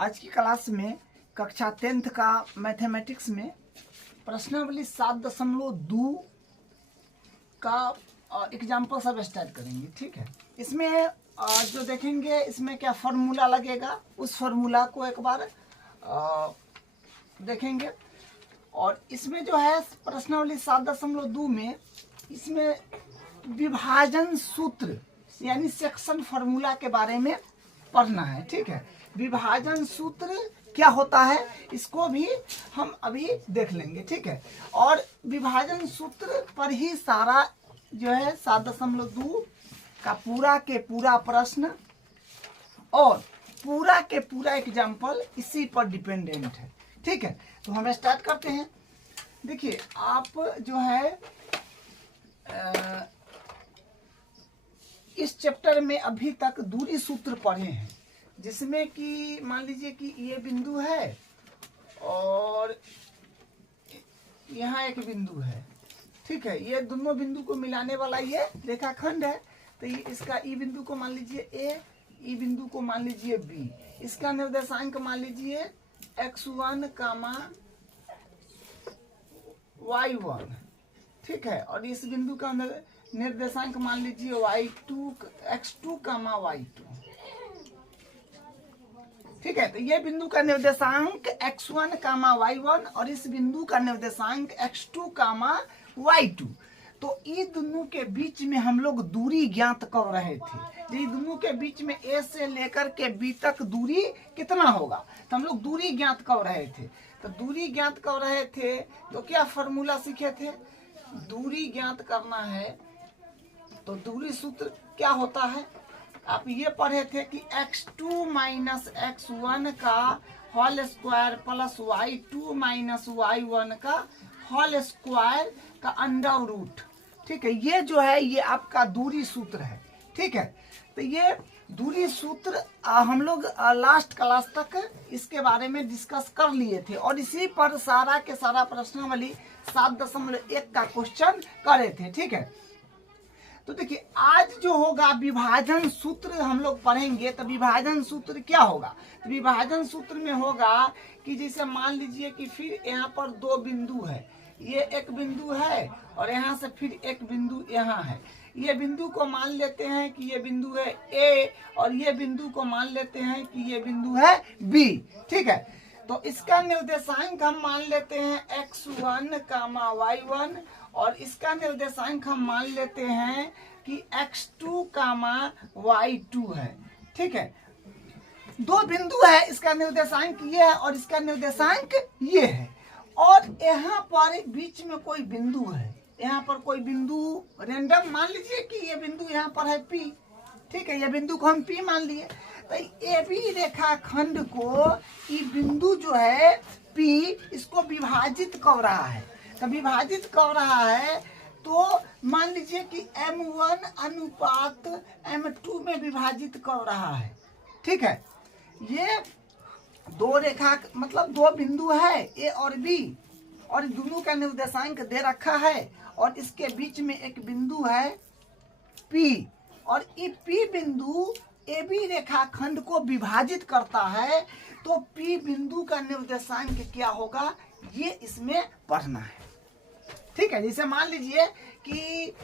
आज की क्लास में कक्षा 10th का मैथमेटिक्स में प्रश्नावली 7.2 का एग्जाम्पल सब स्टार्ट करेंगे। ठीक है, इसमें जो देखेंगे इसमें क्या फॉर्मूला लगेगा, उस फॉर्मूला को एक बार देखेंगे। और इसमें जो है प्रश्नावली 7.2 में इसमें विभाजन सूत्र यानी सेक्शन फॉर्मूला के बारे में पढ़ना है। ठीक है, विभाजन सूत्र क्या होता है इसको भी हम अभी देख लेंगे। ठीक है, और विभाजन सूत्र पर ही सारा जो है 7.2 का पूरा के पूरा प्रश्न और पूरा के पूरा एग्जाम्पल इसी पर डिपेंडेंट है। ठीक है, तो हम स्टार्ट करते हैं। देखिए, आप जो है इस चैप्टर में अभी तक दूरी सूत्र पढ़े हैं, जिसमें कि मान लीजिए कि ये बिंदु है और यहाँ एक बिंदु है। ठीक है, ये दोनों बिंदु को मिलाने वाला ये रेखाखंड है। तो ये इसका ई बिंदु को मान लीजिए ए, ई बिंदु को मान लीजिए बी, इसका निर्देशांक मान लीजिए x1, y1। ठीक है, और इस बिंदु का निर्देशांक मान लीजिए y2, x2, y2। ठीक है, तो ये बिंदु का निर्देशांक x1, y1 और इस बिंदु का निर्देशांक x2, y2। तो ये दोनों के बीच में हम लोग दूरी ज्ञात कर रहे थे। ये दोनों के बीच में a से लेकर के b तक दूरी कितना होगा, तो हम लोग दूरी ज्ञात कर रहे थे। तो दूरी ज्ञात कर रहे थे तो क्या फॉर्मूला सीखे थे, दूरी ज्ञात करना है तो दूरी सूत्र क्या होता है, आप ये पढ़े थे कि x2 माइनस x1 का whole square plus y2 minus y1 का होल स्क्वायर का अंडर रूट। ठीक है, ये जो है ये आपका दूरी सूत्र है। ठीक है, तो ये दूरी सूत्र हम लोग लास्ट क्लास तक इसके बारे में डिस्कस कर लिए थे और इसी पर सारा के सारा प्रश्नावली 7.1 का क्वेश्चन करे थे। ठीक है, तो देखिए आज जो होगा विभाजन सूत्र हम लोग पढ़ेंगे। तो विभाजन सूत्र क्या होगा, तो विभाजन सूत्र में होगा कि जैसे मान लीजिए कि फिर यहाँ पर दो बिंदु है, ये एक बिंदु है और यहाँ से फिर एक बिंदु यहाँ है। ये बिंदु को मान लेते हैं कि ये बिंदु है ए और ये बिंदु को मान लेते हैं कि ये बिंदु है बी। ठीक है, तो इसका निर्देशांक हम मान लेते हैं x1, y1 और इसका निर्देशांक हम मान लेते हैं कि x2, y2 है। ठीक है, दो बिंदु है, इसका निर्देशांक ये है और इसका निर्देशांक ये है। और यहाँ पर बीच में कोई बिंदु है, यहाँ पर कोई बिंदु रेंडम मान लीजिए कि ये बिंदु यहाँ पर है P। ठीक है, ये बिंदु को हम P मान लिए। तो ए बी रेखाखंड को ये बिंदु जो है P इसको विभाजित कर रहा है। तो विभाजित कर रहा है तो मान लीजिए कि M1 अनुपात M2 में विभाजित कर रहा है। ठीक है, ये दो रेखा मतलब दो बिंदु है ए और बी और दोनों का निर्देशांक दे रखा है और इसके बीच में एक बिंदु है P और ये P बिंदु ए बी रेखाखंड को विभाजित करता है। तो P बिंदु का निर्देशांक क्या होगा ये इसमें पढ़ना है। ठीक है, जैसे मान लीजिए कि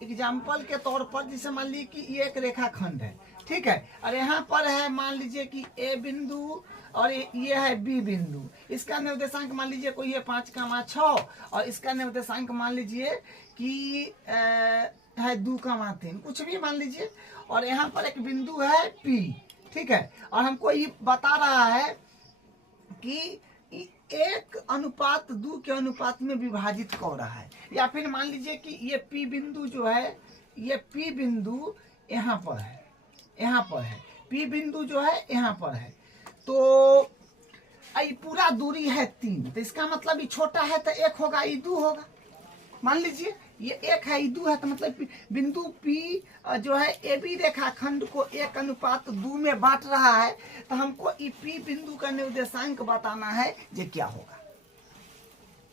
एग्जाम्पल के तौर पर जैसे मान लीजिए कि ये एक रेखाखंड है। ठीक है, और यहाँ पर है मान लीजिए कि ए बिंदु और ये है बी बिंदु। इसका निर्देशांक मान लीजिए कोई ये 5, 6 और इसका निर्देशांक मान लीजिए कि है 2, 3 कुछ भी मान लीजिए। और यहाँ पर एक बिंदु है पी। ठीक है, और हमको ये बता रहा है कि 1:2 के अनुपात में विभाजित कर रहा है। या फिर मान लीजिए कि ये पी बिंदु जो है, ये पी बिंदु यहाँ पर है, यहाँ पर है पी बिंदु जो है यहाँ पर है। तो ये पूरा दूरी है 3, तो इसका मतलब ये छोटा है तो 1 होगा, ये 2 होगा। मान लीजिए ये 1 है, ये 2 है, तो मतलब बिंदु P जो है ए बी रेखाखंड को 1:2 में बांट रहा है। तो हमको ये P बिंदु का निर्देशांक बताना है ये क्या होगा।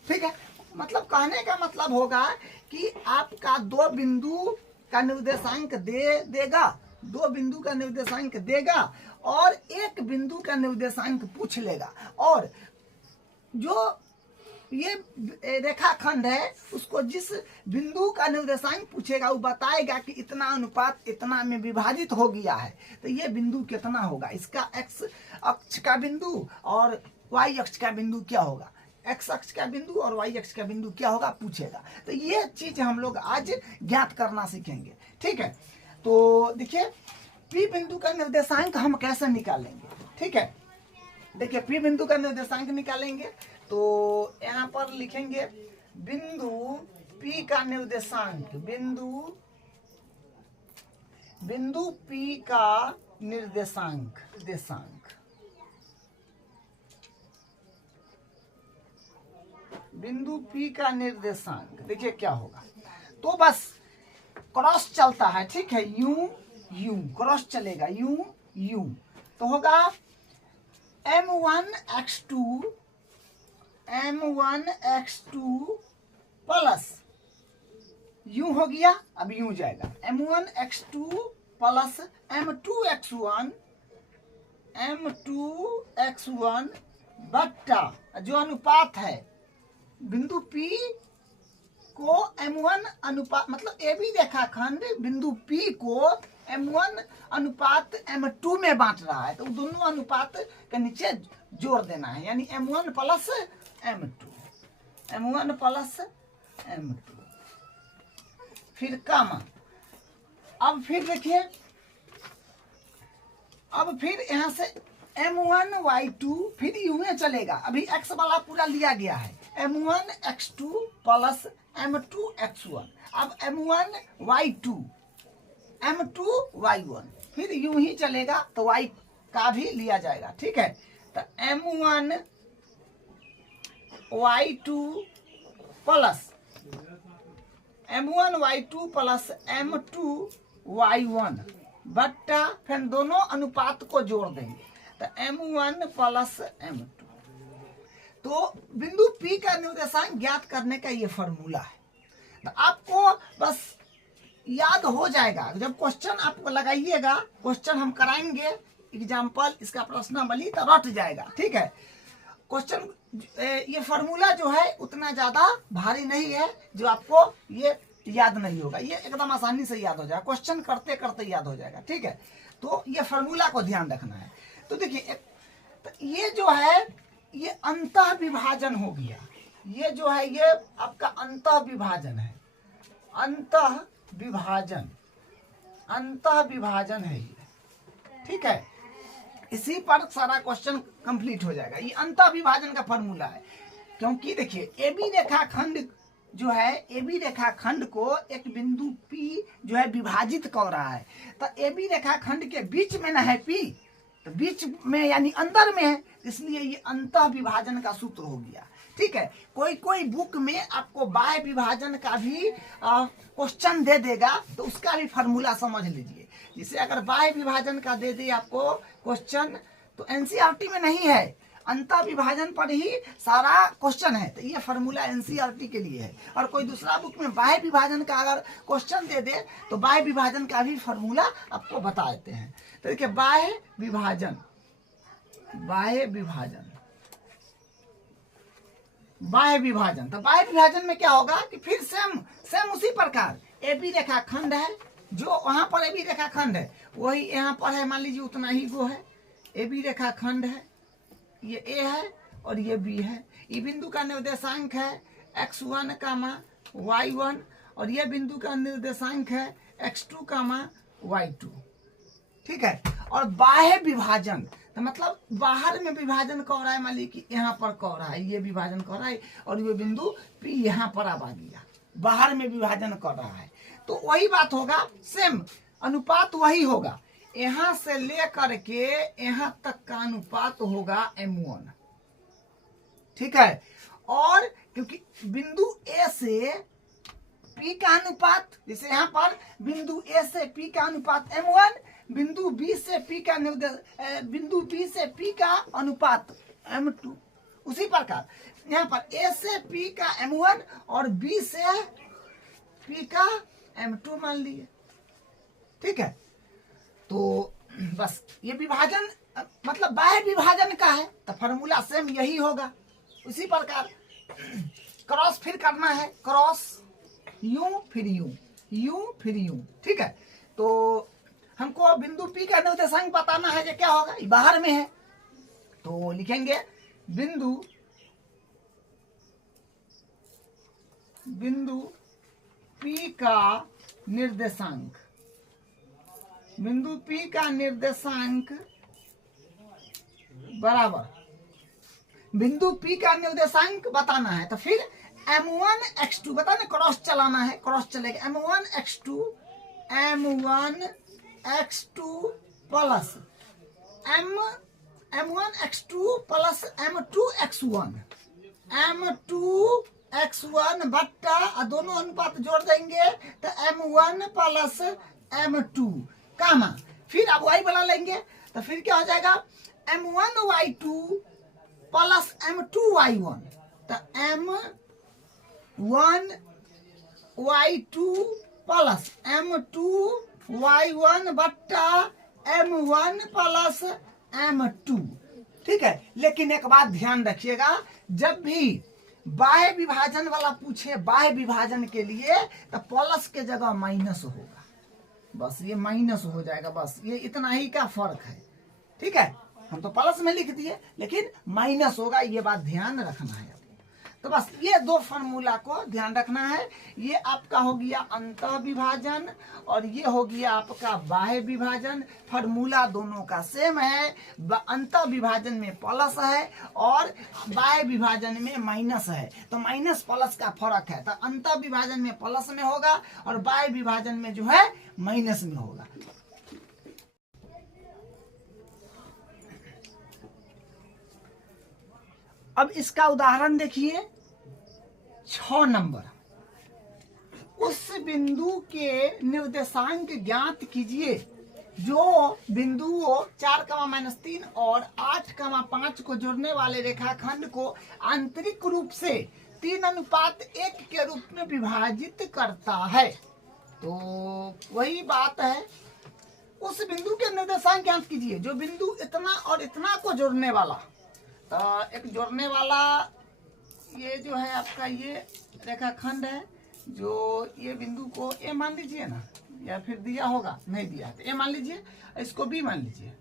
ठीक है, मतलब कहने का मतलब होगा कि आपका दो बिंदु का निर्देशांक दे देगा 2 बिंदु का निर्देशांक देगा और 1 बिंदु का निर्देशांक पूछ लेगा, और जो ये रेखाखंड है उसको जिस बिंदु का निर्देशांक पूछेगा वो बताएगा कि इतना अनुपात इतना में विभाजित हो गया है, तो ये बिंदु कितना होगा, इसका x अक्ष का बिंदु और y अक्ष का बिंदु क्या होगा, x अक्ष का बिंदु और y अक्ष का बिंदु क्या होगा पूछेगा। तो ये चीज हम लोग आज ज्ञात करना सीखेंगे। ठीक है, तो देखिए P बिंदु का निर्देशांक हम कैसे निकालेंगे। ठीक है, देखिए P बिंदु का निर्देशांक निकालेंगे तो यहाँ पर लिखेंगे बिंदु P का निर्देशांक, बिंदु P का निर्देशांक बिंदु P का निर्देशांक देखिए क्या होगा। तो बस क्रॉस चलता है, ठीक है, यूं यूं क्रॉस चलेगा, यूं यूं, तो होगा m1x2 प्लस यूं हो गया, अब यूं जाएगा m1x2 प्लस m2x1 बट्टा जो अनुपात है बिंदु P को m1 अनुपात, मतलब ए बी रेखाखंड बिंदु P को m1 अनुपात m2 में बांट रहा है, तो दोनों अनुपात के नीचे जोड़ देना है, यानी m1 प्लस m2, फिर कमा। अब फिर देखिए, अब फिर यहाँ से m1y2 फिर यूं चलेगा, अभी x वाला पूरा लिया गया है, m1x2 प्लस m2x1, अब m1y2 m2y1 फिर यूं ही चलेगा, तो y का भी लिया जाएगा। ठीक है, तो m1y2 प्लस m2y1 बट्टा फिर दोनों अनुपात को जोड़ देंगे, तो m1 प्लस m2। तो बिंदु P का निर्देशांक ज्ञात करने का ये फॉर्मूला है, तो आपको बस याद हो जाएगा। जब क्वेश्चन आपको लगाइएगा, क्वेश्चन हम कराएंगे एग्जाम्पल, इसका प्रश्नावली, तो रट जाएगा। ठीक है, क्वेश्चन ये फॉर्मूला जो है उतना ज्यादा भारी नहीं है जो आपको ये याद नहीं होगा, ये एकदम आसानी से याद हो जाएगा, क्वेश्चन करते करते याद हो जाएगा। ठीक है, तो ये फॉर्मूला को ध्यान रखना है। तो देखिए, तो ये जो है ये अंतः विभाजन हो गया, ये जो है ये आपका अंतः विभाजन है, अंतः विभाजन है ये। ठीक है, इसी पर सारा क्वेश्चन कंप्लीट हो जाएगा। ये अंतः विभाजन का फॉर्मूला है, क्योंकि देखिए ए बी रेखाखंड जो है, ए बी रेखाखंड को एक बिंदु P जो है विभाजित कर रहा है, तो ए बी रेखाखंड के बीच में ना है P, तो बीच में यानी अंदर में है, इसलिए ये अंतः विभाजन का सूत्र हो गया। ठीक है, कोई बुक में आपको बाह्य विभाजन का भी क्वेश्चन दे देगा, तो उसका भी फॉर्मूला समझ लीजिए। जैसे अगर बाह्य विभाजन का दे दे आपको क्वेश्चन, तो एनसीईआरटी में नहीं है, अंतः विभाजन पर ही सारा क्वेश्चन है, तो ये फॉर्मूला एनसीईआरटी के लिए है। और कोई दूसरा बुक में बाह्य विभाजन का अगर क्वेश्चन दे दे, तो बाह्य विभाजन का भी फॉर्मूला आपको बता देते हैं। तो देखिए, बाह्य विभाजन, तो बाह्य विभाजन में क्या होगा कि फिर सेम उसी प्रकार ए बी रेखाखंड है, जो वहां पर ए बी रेखाखंड है वही यहाँ पर है, मान लीजिए उतना ही वो है, ए बी रेखाखंड है, ये ए है और ये बी है, ये बिंदु का निर्देशांक है x1, y1, और ये बिंदु का निर्देशांक है x2, y2। ठीक है, और बाह्य विभाजन तो मतलब बाहर में विभाजन कर रहा है, मान लीजिए कि यहाँ पर कर रहा है, ये विभाजन कर रहा है, और ये बिंदु P यहाँ पर आ गया, बाहर में विभाजन कर रहा है, तो वही बात होगा, सेम अनुपात वही होगा, यहाँ से लेकर के यहाँ तक का अनुपात होगा m1। ठीक है, और क्योंकि बिंदु A से P का अनुपात, जैसे यहाँ पर बिंदु A से P का अनुपात m1, बिंदु B से P का अनुपात m2, उसी प्रकार यहाँ पर A से P का m1 और B से P का m2 मान लिए। ठीक है, तो बस ये विभाजन मतलब बाह्य विभाजन का है, तो फॉर्मूला सेम यही होगा। उसी प्रकार क्रॉस फिर करना है, क्रॉस यूं फिर यूं, यूं फिर यूं, ठीक है। तो हमको बिंदु P का निर्देशांक बताना है, जो क्या होगा, ये बाहर में है, तो लिखेंगे बिंदु P का निर्देशांक, बिंदु P का निर्देशांक बराबर, बिंदु P का निर्देशांक बताना है, तो फिर M1 X2 बताना, क्रॉस चलाना है, क्रॉस चलेगा M1 X2 plus M1 X2 plus M2 X1 बट्टा दोनों अनुपात जोड़ देंगे तो M1 प्लस M2 कामा, फिर अब y वाला लेंगे तो फिर क्या हो जाएगा M1 Y2 plus M2 Y1, तो M1 Y2 plus M2 Y1 बट्टा M1 प्लस M2, ठीक है। लेकिन एक बात ध्यान रखिएगा, जब भी बाह्य विभाजन वाला पूछे, बाह्य विभाजन के लिए, तो प्लस के जगह माइनस होगा, बस ये माइनस हो जाएगा, बस ये इतना ही का फर्क है, ठीक है। हम तो प्लस में लिख दिए लेकिन माइनस होगा, ये बात ध्यान रखना है। तो बस ये दो फार्मूला को ध्यान रखना है। ये आपका हो गया अंतः विभाजन और ये हो गया आपका बाह्य विभाजन। फार्मूला दोनों का सेम है, अंतः विभाजन में प्लस है और बाह्य विभाजन में माइनस है, तो माइनस प्लस का फर्क है, तो अंतः विभाजन में प्लस में होगा और बाह्य विभाजन में जो है माइनस में होगा। अब इसका उदाहरण देखिए 6 नंबर, उस बिंदु के निर्देशांक ज्ञात कीजिए जो बिंदुओं 4,-3 और 8,5 को जोड़ने वाले रेखाखंड को आंतरिक रूप से 3:1 के रूप में विभाजित करता है। तो वही बात है, उस बिंदु के निर्देशांक ज्ञात कीजिए जो बिंदु इतना और इतना को जोड़ने वाला, तो एक जोड़ने वाला ये जो है आपका ये रेखाखंड है, जो ये बिंदु को ए मान लीजिए ना, या फिर दिया होगा, नहीं दिया तो ए मान लीजिए, इसको बी मान लीजिए,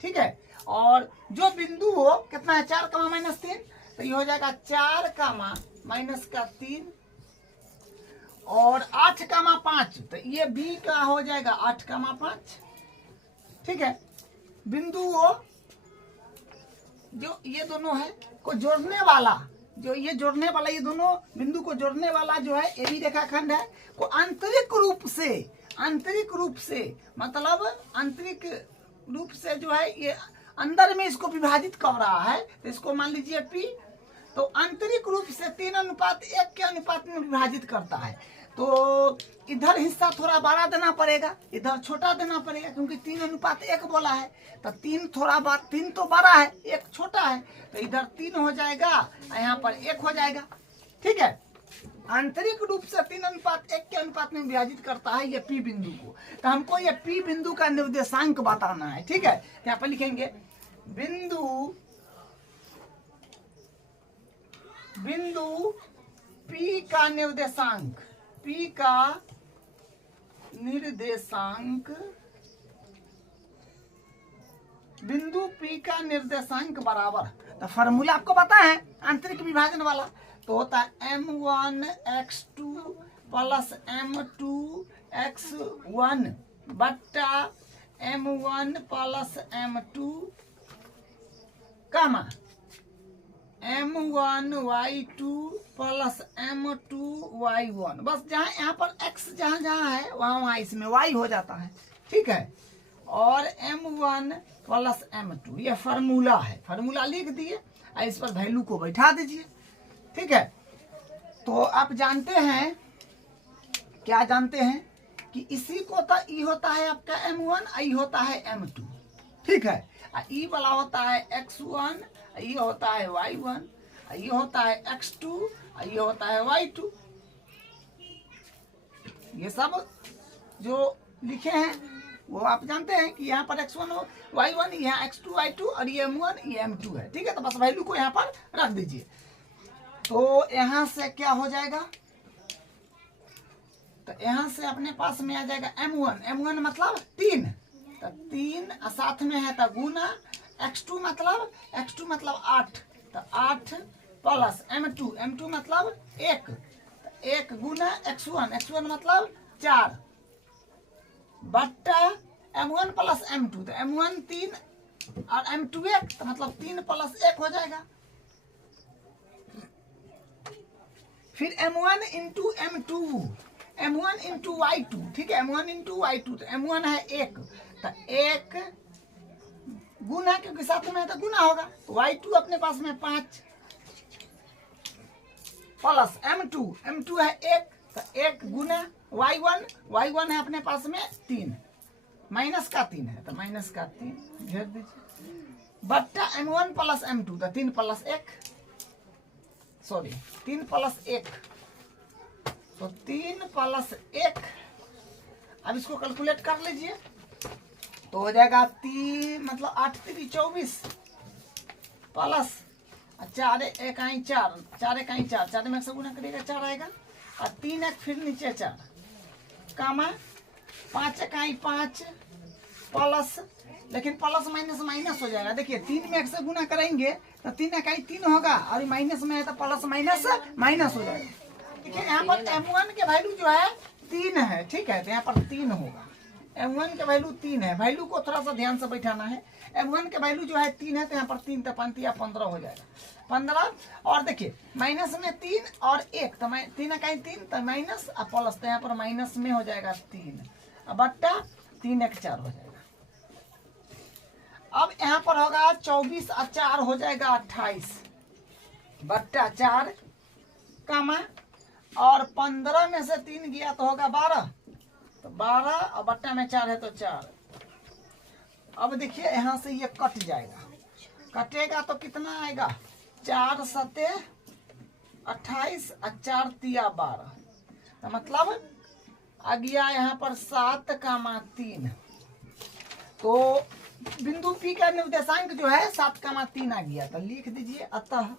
ठीक है। और जो बिंदु हो कितना है 4,-3, तो ये हो जाएगा 4,-3 और 8,5, तो ये बी का हो जाएगा 8,5, ठीक है। बिंदु हो जो ये दोनों है को जोड़ने वाला, जो ये जोड़ने वाला, ये दोनों बिंदु को जोड़ने वाला जो है ए बी रेखाखंड है, को आंतरिक रूप से मतलब आंतरिक रूप से जो है ये अंदर में इसको विभाजित कर रहा है, तो इसको मान लीजिए P, तो आंतरिक रूप से 3:1 के अनुपात में विभाजित करता है। तो इधर हिस्सा थोड़ा बड़ा देना पड़ेगा, इधर छोटा देना पड़ेगा, क्योंकि 3:1 बोला है, तो 3 थोड़ा 3 तो बड़ा है, 1 छोटा है, तो इधर 3 हो जाएगा, यहाँ पर 1 हो जाएगा, ठीक है। आंतरिक रूप से 3:1 के अनुपात में विभाजित करता है ये P बिंदु को, तो हमको ये P बिंदु का निर्देशांक बताना है, ठीक है। यहाँ पर लिखेंगे बिंदु P का निर्देशांक, P का निर्देशांक, बिंदु P का निर्देशांक बराबर, तो फार्मूला आपको पता है आंतरिक विभाजन वाला, तो होता है M1 X2 plus M2 X1 बट्टा M1 प्लस M2 कामा M1 Y2 plus M2 Y1, बस जहाँ यहाँ पर X जहाँ है वहाँ इसमें Y हो जाता है, ठीक है। और M1 प्लस M2 ये फार्मूला है, फार्मूला लिख दिए, इस पर वैल्यू को बैठा दीजिए, ठीक है। तो आप जानते हैं, क्या जानते हैं कि इसी को तो ई होता है आपका M1, आई होता है M2, ठीक है। ई वाला होता है X1, ये होता है Y1, ये होता है X2, ये होता है Y2। ये सब जो लिखे हैं वो आप जानते हैं कि यहाँ पर x1 y1, यहाँ x2 y2 और ये m1 ये m2 है। ठीक है, तो बस वैल्यू को यहाँ पर रख दीजिए। तो यहाँ से क्या हो जाएगा, तो यहाँ से अपने पास में आ जाएगा m1 मतलब 3, तो 3 साथ में है तो गुना, x2 मतलब 8, तो 8 प्लस m2 मतलब 1, तो 1 गुना x1 मतलब 4 बट्टा m1 प्लस m2, तो m1 3 और m2 1, तो मतलब 3 प्लस 1 हो जाएगा। फिर m1 into m1 into y2, ठीक है, m1 इंटू y2, तो m1 है 1, तो 1 गुना, क्योंकि साथ में है तो गुना होगा, तो y2 अपने पास में 5 प्लस m2 है 1, तो 1 गुना y1 है अपने पास में 3, माइनस का 3 है, तो माइनस का 3 घेर दीजिए बट्टा m1 प्लस m2, तो 3 प्लस 1, सॉरी 3 प्लस 1, तो 3 प्लस 1, अब इसको कैलकुलेट कर लीजिए, तो हो जाएगा 3 मतलब 8 3 24 प्लस 4 1 4, 4 1 4, 4 में से गुना करिएगा 4 आएगा, और 3 1 फिर नीचे 4 कामा 5 1 5 प्लस, लेकिन प्लस माइनस माइनस हो जाएगा। देखिए 3 में 1 से गुना करेंगे तो 3 1 3 होगा, और माइनस में है तो प्लस माइनस माइनस हो जाएगा। देखिए यहाँ पर m1 के वैल्यू जो है 3 है, ठीक है, तो यहाँ पर 3 होगा, m1 के वैल्यू 3 है, वैल्यू को थोड़ा सा ध्यान से बैठाना है। m1 के वैल्यू जो है 3 है, तो यहाँ पर 3 तो 5 या 15 हो जाएगा, 15, और देखिए माइनस में 3 और 1, तो 3 1 3, तो माइनस और प्लस, तो यहाँ पर माइनस में हो जाएगा 3 बट्टा 3 1 4 हो जाएगा। अब यहाँ पर होगा 24 और 4 हो जाएगा 28 बट्टा 4 कामा, और 15 में से 3 गया तो होगा 12, तो 12 और बट्टा में 4 है तो 4। अब देखिए यहाँ से ये कट जाएगा, कटेगा तो कितना आएगा, 4 7 28 और 4 3 12, तो मतलब आ गया यहाँ पर 7 कामा 3, तो बिंदु P का निर्देशांक जो है 7 कामा 3 आ गया, तो लिख दीजिए अतः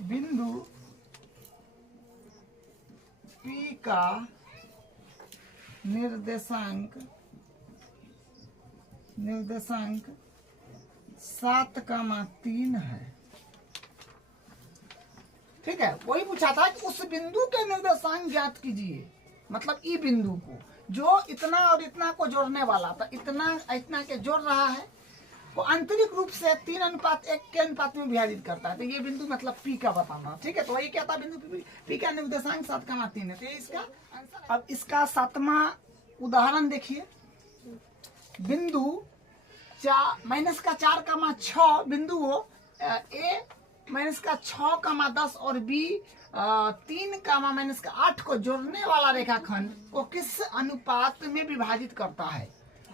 बिंदु P का निर्देशांक 7 कामा 3 है। ठीक है, वही पूछा था कि उस बिंदु के निर्देशांक ज्ञात कीजिए, मतलब ई बिंदु को जो इतना और इतना को जोड़ने वाला था, इतना के जोड़ रहा है, वो आंतरिक रूप से 3:1 के अनुपात में विभाजित करता है, तो ये बिंदु मतलब P का बताना। ठीक है, तो वही क्या था, बिंदु P का निर्देशांक 7 कामा 3 है, तो ये इसका आंसर। अब इसका 7वां उदाहरण देखिए, बिंदु -4 कामा 6 बिंदु हो A -6 10 और B 3 -8 को जोड़ने वाला रेखाखंड को किस अनुपात में विभाजित करता है।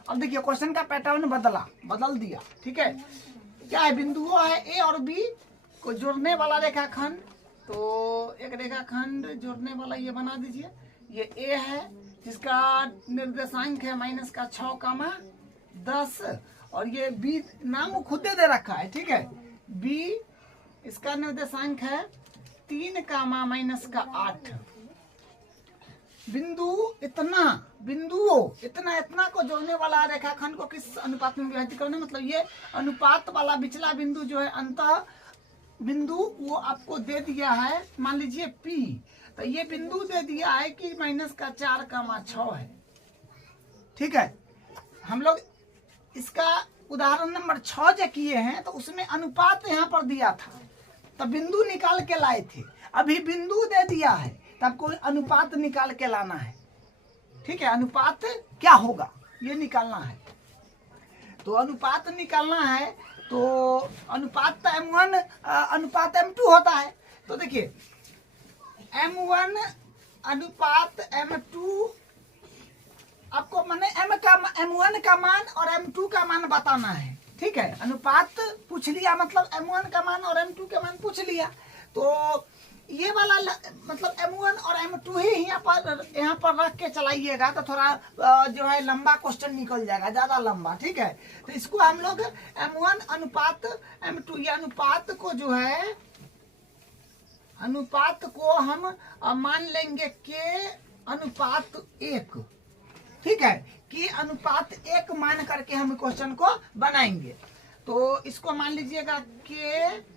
अब देखिए क्वेश्चन का पैटर्न बदल दिया। ठीक है, क्या है, बिंदुओं है A और B को जोड़ने वाला रेखाखंड, तो एक रेखाखंड जोड़ने वाला ये बना दीजिए, ये A है जिसका निर्देशांक है -6 10, और ये B नाम खुद दे रखा है। ठीक है, B इसका निर्देशांक है 3 -8। बिंदुओं इतना को जोड़ने वाला रेखाखंड को किस अनुपात में विभाजित करना, मतलब ये अनुपात वाला बिचला बिंदु जो है अंतः बिंदु, वो आपको दे दिया है, मान लीजिए P, तो ये बिंदु दे दिया है कि -4 6 है। ठीक है, हम लोग इसका उदाहरण नंबर 6 जो किए हैं, तो उसमें अनुपात यहाँ पर दिया था, तो बिंदु निकाल के लाए थे। अभी बिंदु दे दिया है, तब कोई अनुपात निकाल के लाना है। ठीक है, अनुपात क्या होगा ये निकालना है, तो अनुपात निकालना है, तो अनुपात तो M1 अनुपात M2 होता है। तो देखिए M1 अनुपात M2, आपको माने M1 का मान और M2 का मान बताना है। ठीक है, अनुपात पूछ लिया, मतलब M1 का मान और M2 का मान पूछ लिया, तो ये वाला मतलब M1 और M2 ही यहाँ पर रख के चलाइएगा तो थोड़ा जो है लंबा क्वेश्चन निकल जाएगा, ज्यादा लंबा। ठीक है, तो इसको हम लोग M1 अनुपात M2 ये अनुपात को जो है अनुपात को हम मान लेंगे के अनुपात 1। ठीक है, कि अनुपात 1 मान करके हम क्वेश्चन को बनाएंगे। तो इसको मान लीजिएगा के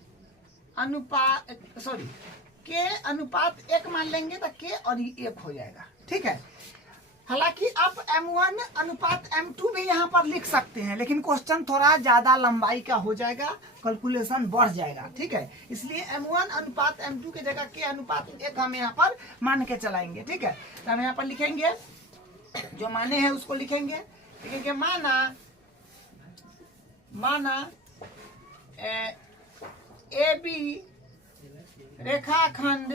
अनुपात 1 मान लेंगे तो के और ये 1 हो जाएगा। ठीक है, हालांकि आप M1 अनुपात M2 भी यहाँ पर लिख सकते हैं, लेकिन क्वेश्चन थोड़ा ज्यादा लंबाई का हो जाएगा, कैलकुलेशन बढ़ जाएगा। ठीक है, इसलिए M1 अनुपात M2 की जगह के अनुपात 1 हम यहाँ पर मान के चलाएंगे। ठीक है, तो हम यहाँ पर लिखेंगे, जो माने हैं उसको लिखेंगे। लिखेंगे माना AB रेखाखंड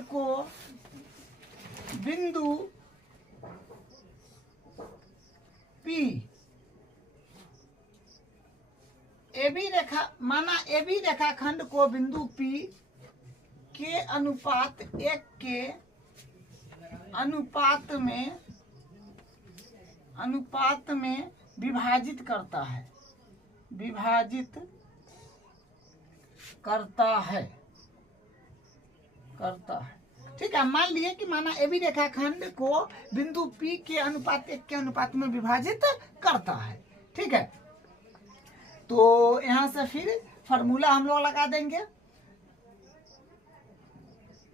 को बिंदु P AB रेखाखंड को बिंदु P के अनुपात 1 के अनुपात में विभाजित करता है। ठीक है, मान लिए कि माना AB रेखाखंड को बिंदु P के अनुपात 1 के अनुपात में विभाजित करता है। ठीक है, तो यहां से फिर फॉर्मूला हम लोग लगा देंगे।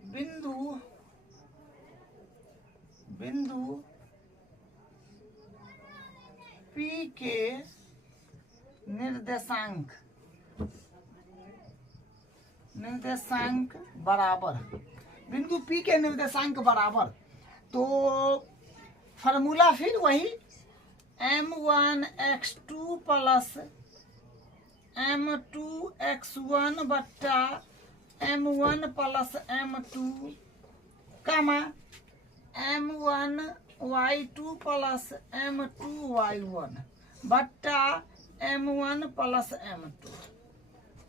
बिंदु P के निर्देशांक बराबर, बिंदु P के निर्देशांक बराबर, तो फॉर्मूला फिर वही M1x2 प्लस M2x1 बट्टा M1 प्लस M2 कामा M1y2 प्लस M2y1 बट्टा M1 प्लस M2,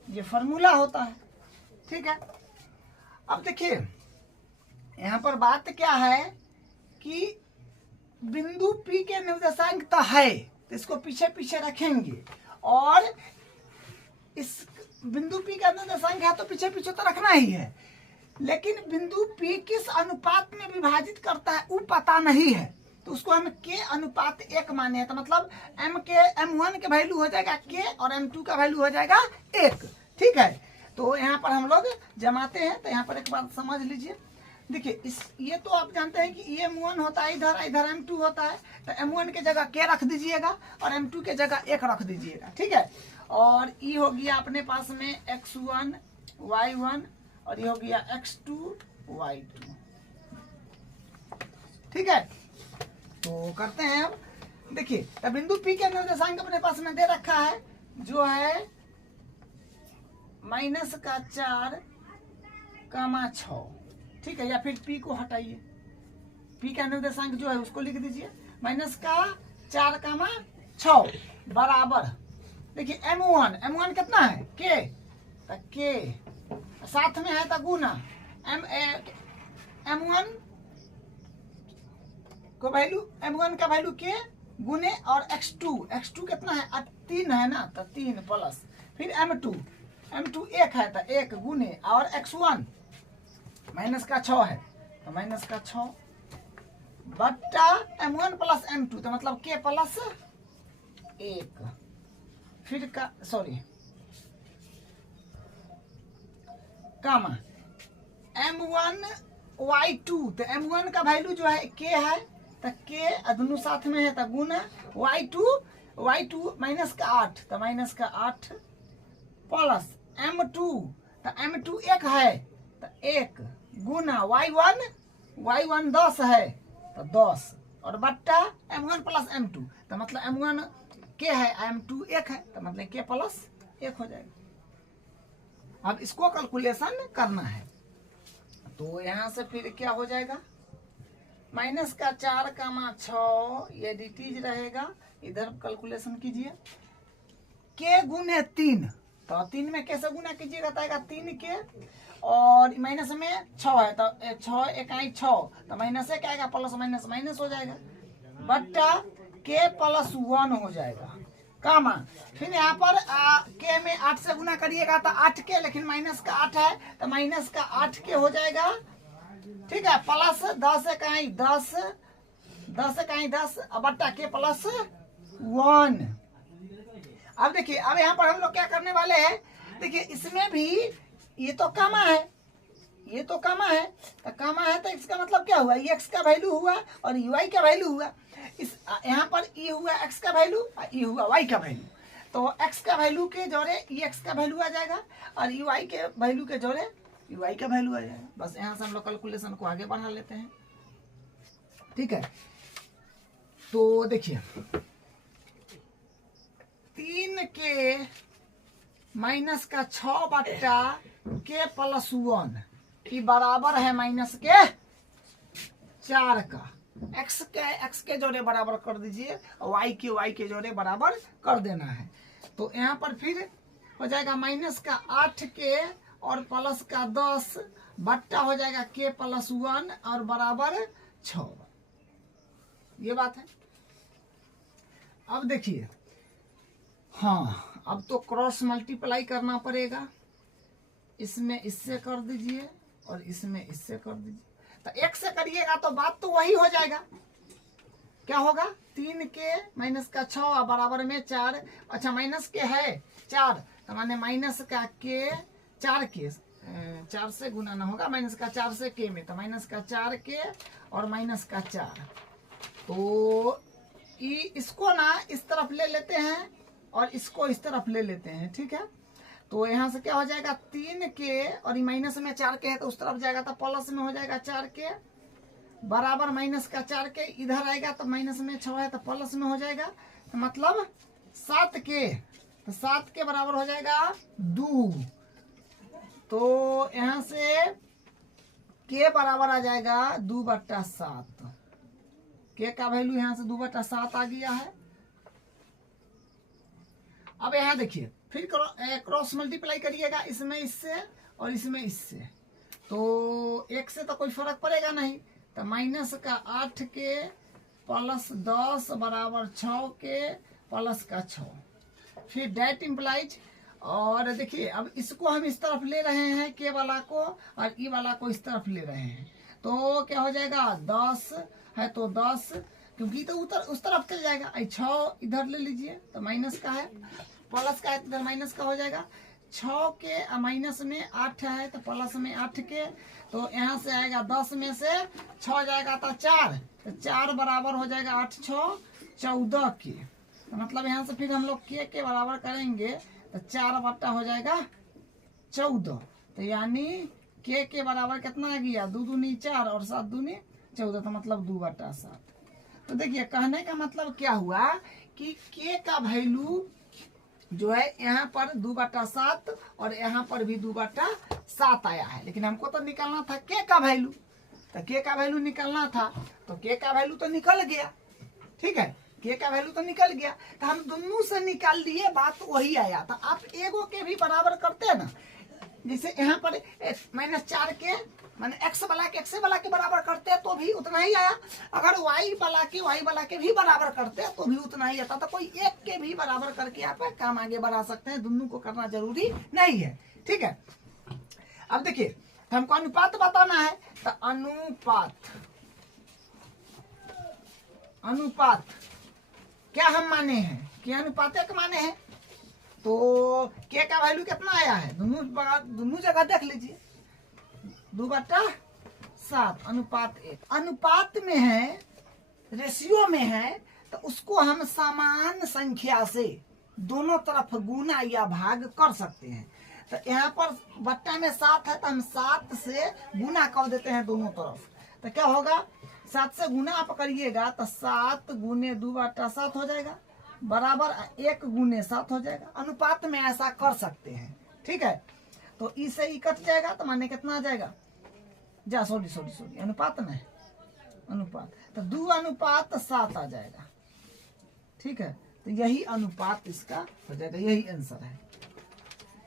ये फॉर्मूला होता है। ठीक है, अब देखिए यहाँ पर बात क्या है कि बिंदु P के निर्देशांक तो है, तो इसको पीछे पीछे रखेंगे, और इस बिंदु P का निर्देशांक है तो पीछे पीछे तो रखना ही है, लेकिन बिंदु P किस अनुपात में विभाजित करता है वो पता नहीं है, तो उसको हम के अनुपात 1 माने हैं। तो मतलब M1 के वैल्यू हो जाएगा के और M2 का वैल्यू हो जाएगा 1। ठीक है, तो यहाँ पर हम लोग जमाते हैं। तो यहाँ पर एक बात समझ लीजिए, देखिए ये तो आप जानते हैं कि M1 होता है इधर M2 होता है, तो M1 के जगह के रख दीजिएगा और M2 के जगह 1 रख दीजिएगा। ठीक है, और ये हो गया अपने पास में x1 y1 और ये हो गया x2 y2। ठीक है, तो करते हैं अब। देखिए तो बिंदु P के निर्देशांक अपने पास में दे रखा है, जो है -4,6। ठीक है, या फिर P को हटाइए, P का निर्देशांक जो है उसको लिख दीजिए, -4,6 बराबर। देखिए M1 कितना है के, तो के साथ में है तो गुना M1 का वैल्यू के गुने और x2 कितना है 3 है ना, तो 3 प्लस फिर M2 1 है तो 1 गुने और x1 -6 है तो -6 बट्टा M1 प्लस M2, तो मतलब के प्लस 1 फिर का कामा M1y2, तो M1 का वैल्यू जो है के है, तो के दोनों साथ में है तो गुना y2 -8, तो -8 प्लस M2, तो M2 1 है तो 1 गुना y1 10 है तो 10 और बट्टा M1 प्लस M2, तो मतलब M1 के है M2 1 है, तो मतलब के प्लस 1 हो जाएगा। अब इसको कैलकुलेशन करना है, तो यहाँ से फिर क्या हो जाएगा माइनस का 4,6 ये डिटीज रहेगा। इधर कैलकुलेशन कीजिए, के गुने 3, तो 3 में कैसे गुना कीजिएगा तो आएगा 3 के, और माइनस में 6 है तो 6 इकाई 6, तो माइनस से क्या आएगा, प्लस माइनस माइनस हो जाएगा, बट्टा के प्लस 1 हो जाएगा, कामा। फिर यहाँ पर के में 8 से गुना करिएगा तो 8 के, लेकिन माइनस का 8 है तो माइनस का 8 के हो जाएगा, ठीक है, प्लस 10 इकाई 10, 10 इकाई 10, बट्टा के प्लस 1। अब देखिए, अब यहाँ पर हम लोग क्या करने वाले हैं, देखिए इसमें भी ये तो कामा है, ये तो कामा है, तो कामा है तो इसका मतलब क्या हुआ, ये एक्स का वैल्यू हुआ और यू वाई का वैल्यू हुआ। इस यहाँ पर ये हुआ एक्स का वैल्यू और ये हुआ वाई का वैल्यू, तो एक्स का वैल्यू के जोड़े ये एक्स का वैल्यू आ जाएगा और यू वाई के वैल्यू के जोड़े यू वाई का वैल्यू आ जाएगा। बस यहाँ से हम लोग कैलकुलेशन को आगे बढ़ा लेते हैं, ठीक है। तो देखिए 3 के माइनस का 6 बट्टा के प्लस 1 की बराबर है माइनस के 4 का। एक्स के जोड़े बराबर कर दीजिए और वाई के जोड़े बराबर कर देना है। तो यहाँ पर फिर हो जाएगा माइनस का 8 के और प्लस का 10 बट्टा हो जाएगा के प्लस 1 और बराबर 6। ये बात है। अब देखिए, हाँ अब तो क्रॉस मल्टीप्लाई करना पड़ेगा, इसमें इससे कर दीजिए और इसमें इससे कर दीजिए, तो एक से करिएगा तो बात तो वही हो जाएगा। क्या होगा, 3 के माइनस का 6 बराबर में 4, अच्छा माइनस के है 4 तो माने माइनस का के 4 के 4 से गुना ना होगा, माइनस का 4 से के में, तो माइनस का 4 के और माइनस का 4, तो इसको ना इस तरफ ले लेते हैं और इसको इस तरफ ले लेते हैं, ठीक है। तो यहाँ से क्या हो जाएगा 3 के और ये माइनस में 4 के है तो उस तरफ जाएगा तो प्लस में हो जाएगा 4 के बराबर माइनस का 4 के, इधर आएगा तो माइनस में 6 है तो प्लस में हो जाएगा, तो मतलब 7 के, तो 7 के बराबर हो जाएगा 2। तो यहाँ से के बराबर आ जाएगा 2/7, के का वैल्यू यहाँ से 2/7 आ गया है। अब यहाँ देखिए फिर क्रॉस मल्टीप्लाई करिएगा, इसमें इससे और इसमें इससे, तो एक से तो कोई फर्क पड़ेगा नहीं, तो माइनस का 8 के प्लस 10 बराबर 6 के प्लस का 6, फिर डेट इम्प्लाइज। और देखिए अब इसको हम इस तरफ ले रहे हैं के वाला को और ई वाला को इस तरफ ले रहे हैं, तो क्या हो जाएगा 10 है तो 10, क्योंकि तो उस तरफ चल जाएगा, 6 इधर ले लीजिए तो माइनस का है, प्लस का है तो इधर माइनस का हो जाएगा, 6 के माइनस में 8 है तो प्लस में 8 के, तो यहाँ से आएगा 10 में से 6 जाएगा तो 4, तो 4 बराबर हो जाएगा 8 6 14 के, तो मतलब यहाँ से फिर हम लोग के बराबर करेंगे तो 4 बट्टा हो जाएगा 14, तो यानी के बराबर कितना आ गया 2 दूनी 4 और 7 दूनी 14, तो मतलब 2/7। तो देखिए कहने का मतलब क्या हुआ कि के का वैल्यू जो है यहाँ पर 2/7 और यहाँ पर भी 2/7 आया है, लेकिन हमको तो निकालना था के का वैल्यू, तो के का वैल्यू निकालना था, तो के का वैल्यू तो निकल गया, ठीक है, के का वैल्यू तो निकल गया, तो हम दोनों से निकाल लिए, बात वही आया। तो आप एगो के भी बराबर करते हैं ना, जैसे यहाँ पर -4 के माने एक्स वाला के बराबर करते हैं तो भी उतना ही आया, अगर वाई वाला के भी बराबर करते हैं तो भी उतना ही आता। तो कोई एक के भी बराबर करके आप काम आगे बढ़ा सकते हैं, दोनों को करना जरूरी नहीं है, ठीक है। अब देखिए तो हमको अनुपात बताना है, तो अनुपात क्या हम माने हैं कि अनुपात एक माने हैं, तो के का वैल्यू कितना आया है, दोनों जगह देख लीजिए, 2/7 अनुपात 1, अनुपात में है रेशियो में है, तो उसको हम समान संख्या से दोनों तरफ गुना या भाग कर सकते हैं। तो यहाँ पर बट्टा में 7 है तो हम 7 से गुना कर देते हैं दोनों तरफ, तो क्या होगा 7 से गुना आप करिएगा तो 7 गुने 2/7 हो जाएगा बराबर 1 गुने 7 हो जाएगा। अनुपात में ऐसा कर सकते हैं, ठीक है। तो इससे ही कट जाएगा तो माने कितना आ जाएगा, सॉरी अनुपात में अनुपात, तो 2:7 आ जाएगा। ठीक है, तो यही अनुपात इसका हो जाएगा, यही आंसर है।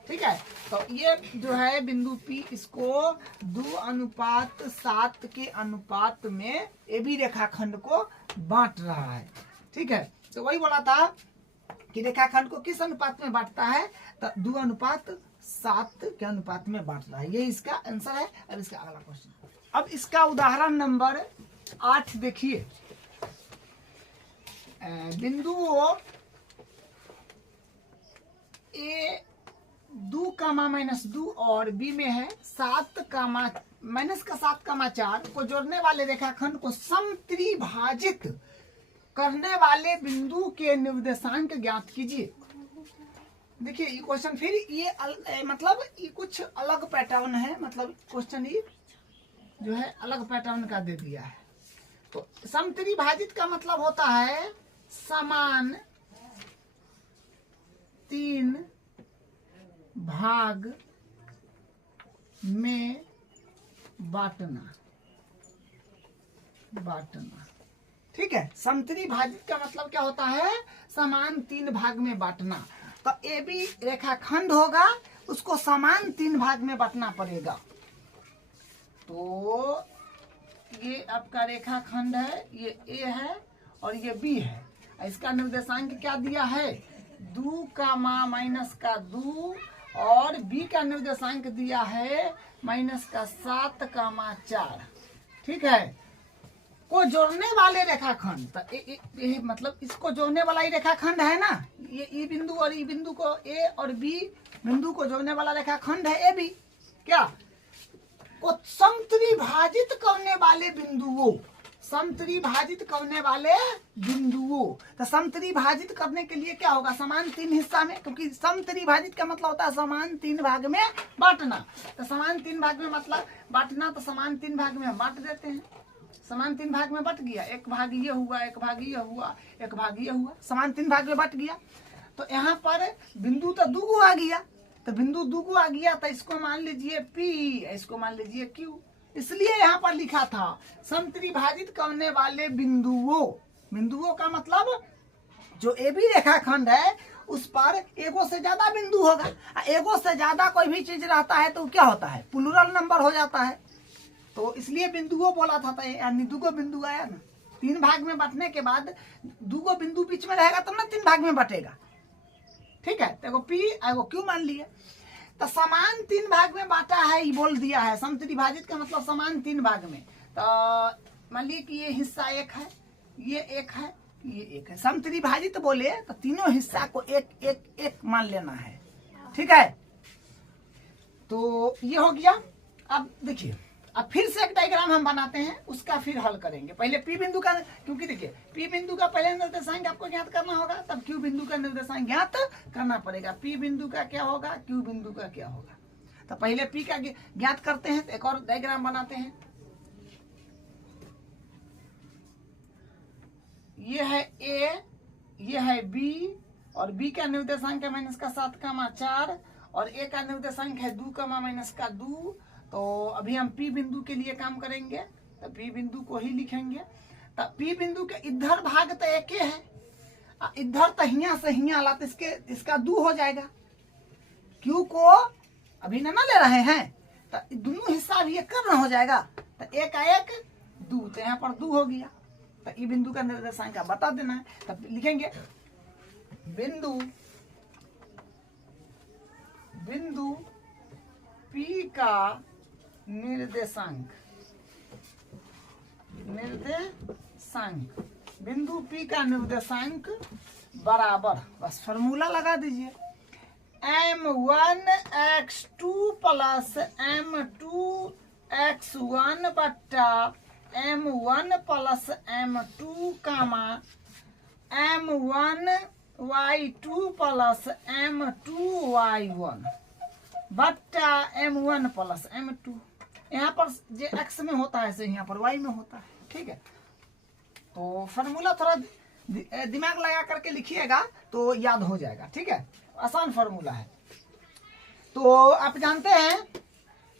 ठीक है, तो ये जो है बिंदु P, इसको 2:7 के अनुपात में ए बी रेखाखंड को बांट रहा है। ठीक है, तो वही बोला था कि रेखाखंड को किस अनुपात में बांटता है, तो 2:7 के अनुपात में बांट रहा है। ये इसका आंसर है। अब इसका अगला क्वेश्चन, अब इसका उदाहरण नंबर 8 देखिए। बिंदु ए 2, -2 और बी में है 7, को जोड़ने वाले रेखाखंड को समत्रिभाजित करने वाले बिंदु के निर्देशांक ज्ञात कीजिए। देखिए ये क्वेश्चन फिर ये मतलब ये कुछ अलग पैटर्न है, मतलब क्वेश्चन ये जो है अलग पैटर्न का दे दिया है। तो समत्रिभाजित का मतलब होता है समान 3 भाग में बांटना। ठीक है, समत्रिभाजित का मतलब क्या होता है, समान 3 भाग में बांटना। तो ए बी रेखाखंड होगा, उसको समान 3 भाग में बांटना पड़ेगा। तो ये आपका रेखाखंड है, ये ए है और ये बी है। इसका निर्देशांक क्या दिया है, 2, -2 और बी का निर्देशांक दिया है -7, ठीक है। को जोड़ने वाले रेखाखंड, तो ये मतलब इसको जोड़ने वाला ही रेखाखंड है ना, ये बिंदु और ये बिंदु को, ए और बी बिंदु को जोड़ने वाला रेखाखंड है ए बी। क्या को समत्रिभाजित करने वाले बिंदुओं, तो समत्रिभाजित करने के लिए क्या होगा, समान 3 हिस्सा में, क्योंकि समत्रिभाजित का मतलब होता है समान 3 भाग में बांटना। तो समान 3 भाग में मतलब बांटना, तो समान 3 भाग में हम बांट देते हैं। समान 3 भाग में बट गया, एक भाग ये हुआ, एक भाग ये हुआ, एक भाग ये हुआ, समान 3 भाग में बट गया। तो यहाँ पर बिंदु तो 2 आ गया, तो बिंदु 2 आ गया, तो इसको मान लीजिए P, इसको मान लीजिए Q। इसलिए यहाँ पर लिखा था समत्रिभाजित करने वाले बिंदुओं का मतलब जो ए बी रेखाखंड है उस पर एगो से ज्यादा बिंदु होगा। एगो से ज्यादा कोई भी चीज रहता है तो क्या होता है, प्लूरल नंबर हो जाता है। तो इसलिए बिंदुओं बोला था, यानी 2 बिंदु आया ना। 3 भाग में बांटने के बाद 2 बिंदु बीच में रहेगा तब ना 3 भाग में बटेगा। ठीक है, तो एगो P एगो Q मान लिए, तो समान 3 भाग में बांटा है, ये बोल दिया है। समत्रिभाजित का मतलब समान 3 भाग में। तो मान लीजिए कि ये हिस्सा 1 है, ये 1 है, ये 1 है। समत्रिभाजित बोले तो तीनों हिस्सा को 1 मान लेना है। ठीक है, तो ये हो गया। अब देखिए, अब फिर से एक डायग्राम हम बनाते हैं, उसका फिर हल करेंगे। पहले P बिंदु का, क्योंकि देखिए P बिंदु का पहले निर्देशांक आपको ज्ञात करना होगा, तब Q बिंदु का निर्देशांक ज्ञात करना पड़ेगा। P बिंदु का क्या होगा, Q बिंदु का क्या होगा। तो पहले P का ज्ञात करते हैं, तो एक और डायग्राम बनाते हैं। ये है A, ये है B, और B का निर्देशांक है -7, और A का निर्देशांक है 2, तो अभी हम P बिंदु के लिए काम करेंगे, तो P बिंदु को ही लिखेंगे। तो P बिंदु के इधर भाग तो एक है, इधर तो हिया से हिया ला, तो इसका 2 हो जाएगा। Q को अभी ना ले रहे हैं, तो दोनों हिस्सा भी एक करना हो जाएगा, तो 1 का 1 2, तो यहाँ पर 2 हो गया। तो ई बिंदु का निर्देशांक बता देना है, तब लिखेंगे बिंदु P का निर्देशांक बिंदु P का निर्देशांक बराबर, बस फॉर्मूला लगा दीजिए, m1x2 प्लस m2x1 बट्टा m1 प्लस m2 कामा m1y2 प्लस m2y1 बट्टा m1 प्लस m2। यहाँ पर जो x में होता है, यहाँ पर y में होता है। ठीक है, तो फॉर्मूला थोड़ा दिमाग लगा करके लिखिएगा तो याद हो जाएगा। ठीक है, आसान फॉर्मूला है। तो आप जानते हैं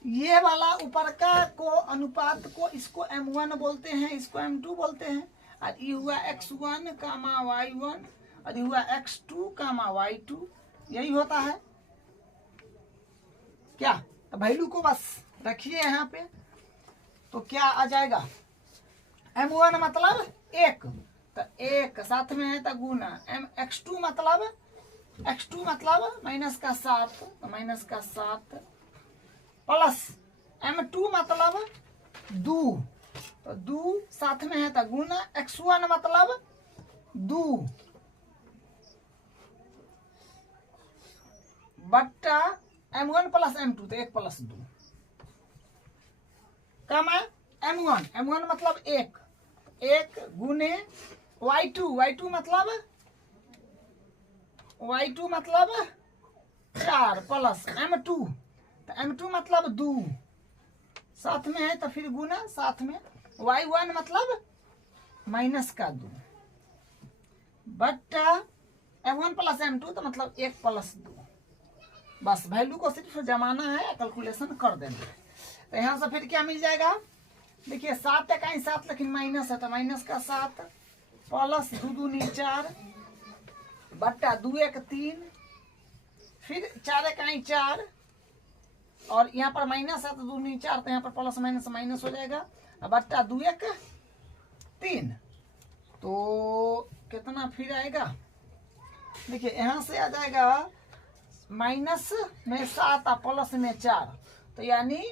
ये वाला ऊपर का को अनुपात को इसको m1 बोलते हैं, इसको m2 बोलते हैं। और ये हुआ x1 कामा y1 और ये हुआ x2 कामा y2, यही होता है क्या। तो वैल्यू को बस रखिए यहाँ पे, तो क्या आ जाएगा, m1 मतलब 1, तो 1 साथ में है तो गुना, x2 मतलब माइनस का 7, तो माइनस का 7 प्लस m2 मतलब 2, तो 2 साथ में है तो गुना, x1 मतलब 2 बट्टा m1 प्लस m2, तो 1 प्लस 2 कम है m1 मतलब 1 गुने y2 मतलब 4 प्लस m2, तो m2 मतलब 2 साथ में है तो फिर गुना, साथ में y1 मतलब माइनस का 2 बट्टा m1 प्लस m2, तो मतलब 1 प्लस 2। बस वैल्यू को सिर्फ जमाना है, कैलकुलेशन कर देना है। तो यहाँ से फिर क्या मिल जाएगा, देखिए 7 इकाई 7 लेकिन माइनस है, तो माइनस का 7 प्लस 2 दूनी 4 बट्टा 2 1 3, फिर 4 इकाई 4 और यहाँ पर माइनस है तो 2 दूनी 4, तो यहाँ पर प्लस माइनस माइनस हो जाएगा, बट्टा 2 1 3, तो कितना फिर आएगा, देखिए यहाँ से आ जाएगा माइनस में 7 और प्लस में 4, तो यानी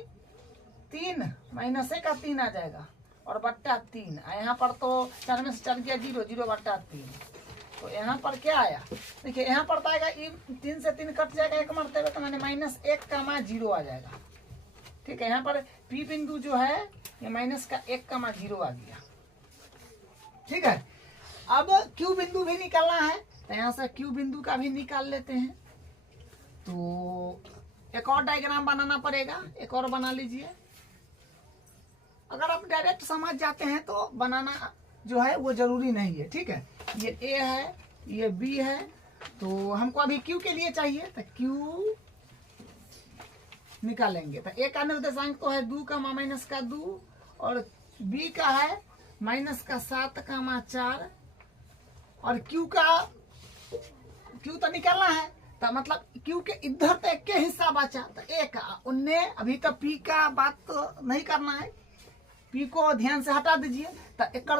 3 माइनस का 3 आ जाएगा और बट्टा 3। यहाँ पर तो 4 में से 4 गया 0, 0 बट्टा 3, तो यहाँ पर क्या आया, देखिए यहाँ पर तो आएगा 3 से 3 कट जाएगा 1 मरते, तो मैंने माइनस 1 कामा 0 आ जाएगा। ठीक है, यहाँ पर पी बिंदु जो है ये माइनस का 1 कामा 0 आ गया। ठीक है, अब क्यू बिंदु भी निकालना है, तो यहाँ से क्यू बिंदु का भी निकाल लेते हैं। तो एक और डायग्राम बनाना पड़ेगा, एक और बना लीजिए। अगर आप डायरेक्ट समझ जाते हैं तो बनाना जो है वो जरूरी नहीं है। ठीक है, ये ए है, ये बी है, तो हमको अभी क्यू के लिए चाहिए, तो क्यू निकालेंगे। तो ए का निर्देशांक तो है 2 का माइनस का 2 और बी का है माइनस का 7 का 4 और क्यू तो निकालना है, तो मतलब क्यू के इधर तो एक के हिस्सा बचा, तो ए का उनने अभी तो पी का बात तो नहीं करना है, पी को ध्यान से हटा दीजिए, तो एक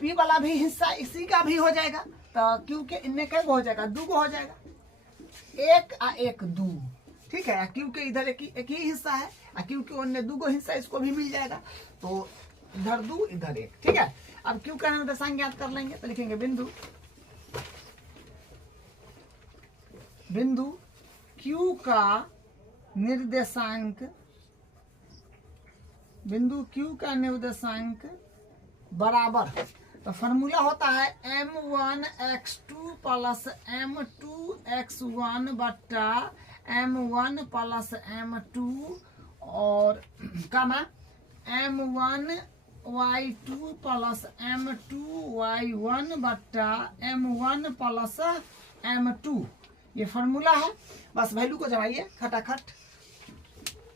पी वाला भी हिस्सा इसी का भी हो जाएगा, तो क्यू के इनने कैसे हो जाएगा, 2 को हो जाएगा, 1 आ 1 2। ठीक है, क्यू के इधर एक ही हिस्सा है, क्यू के उनने 2 को हिस्सा इसको भी मिल जाएगा, तो इधर 2 इधर 1। ठीक है, अब क्यू का निर्देशांक ज्ञात कर लेंगे, तो लिखेंगे बिंदु क्यू का निर्देशांक, बिंदु क्यू का निर्देशांक बराबर, तो फॉर्मूला होता है m1x2 प्लस m2x1 बट्टा m1 प्लस m2 और कामा m1y2 प्लस m2y1 बट्टा m1 प्लस m2, ये फॉर्मूला है। बस वैल्यू को जमाइए खटाखट।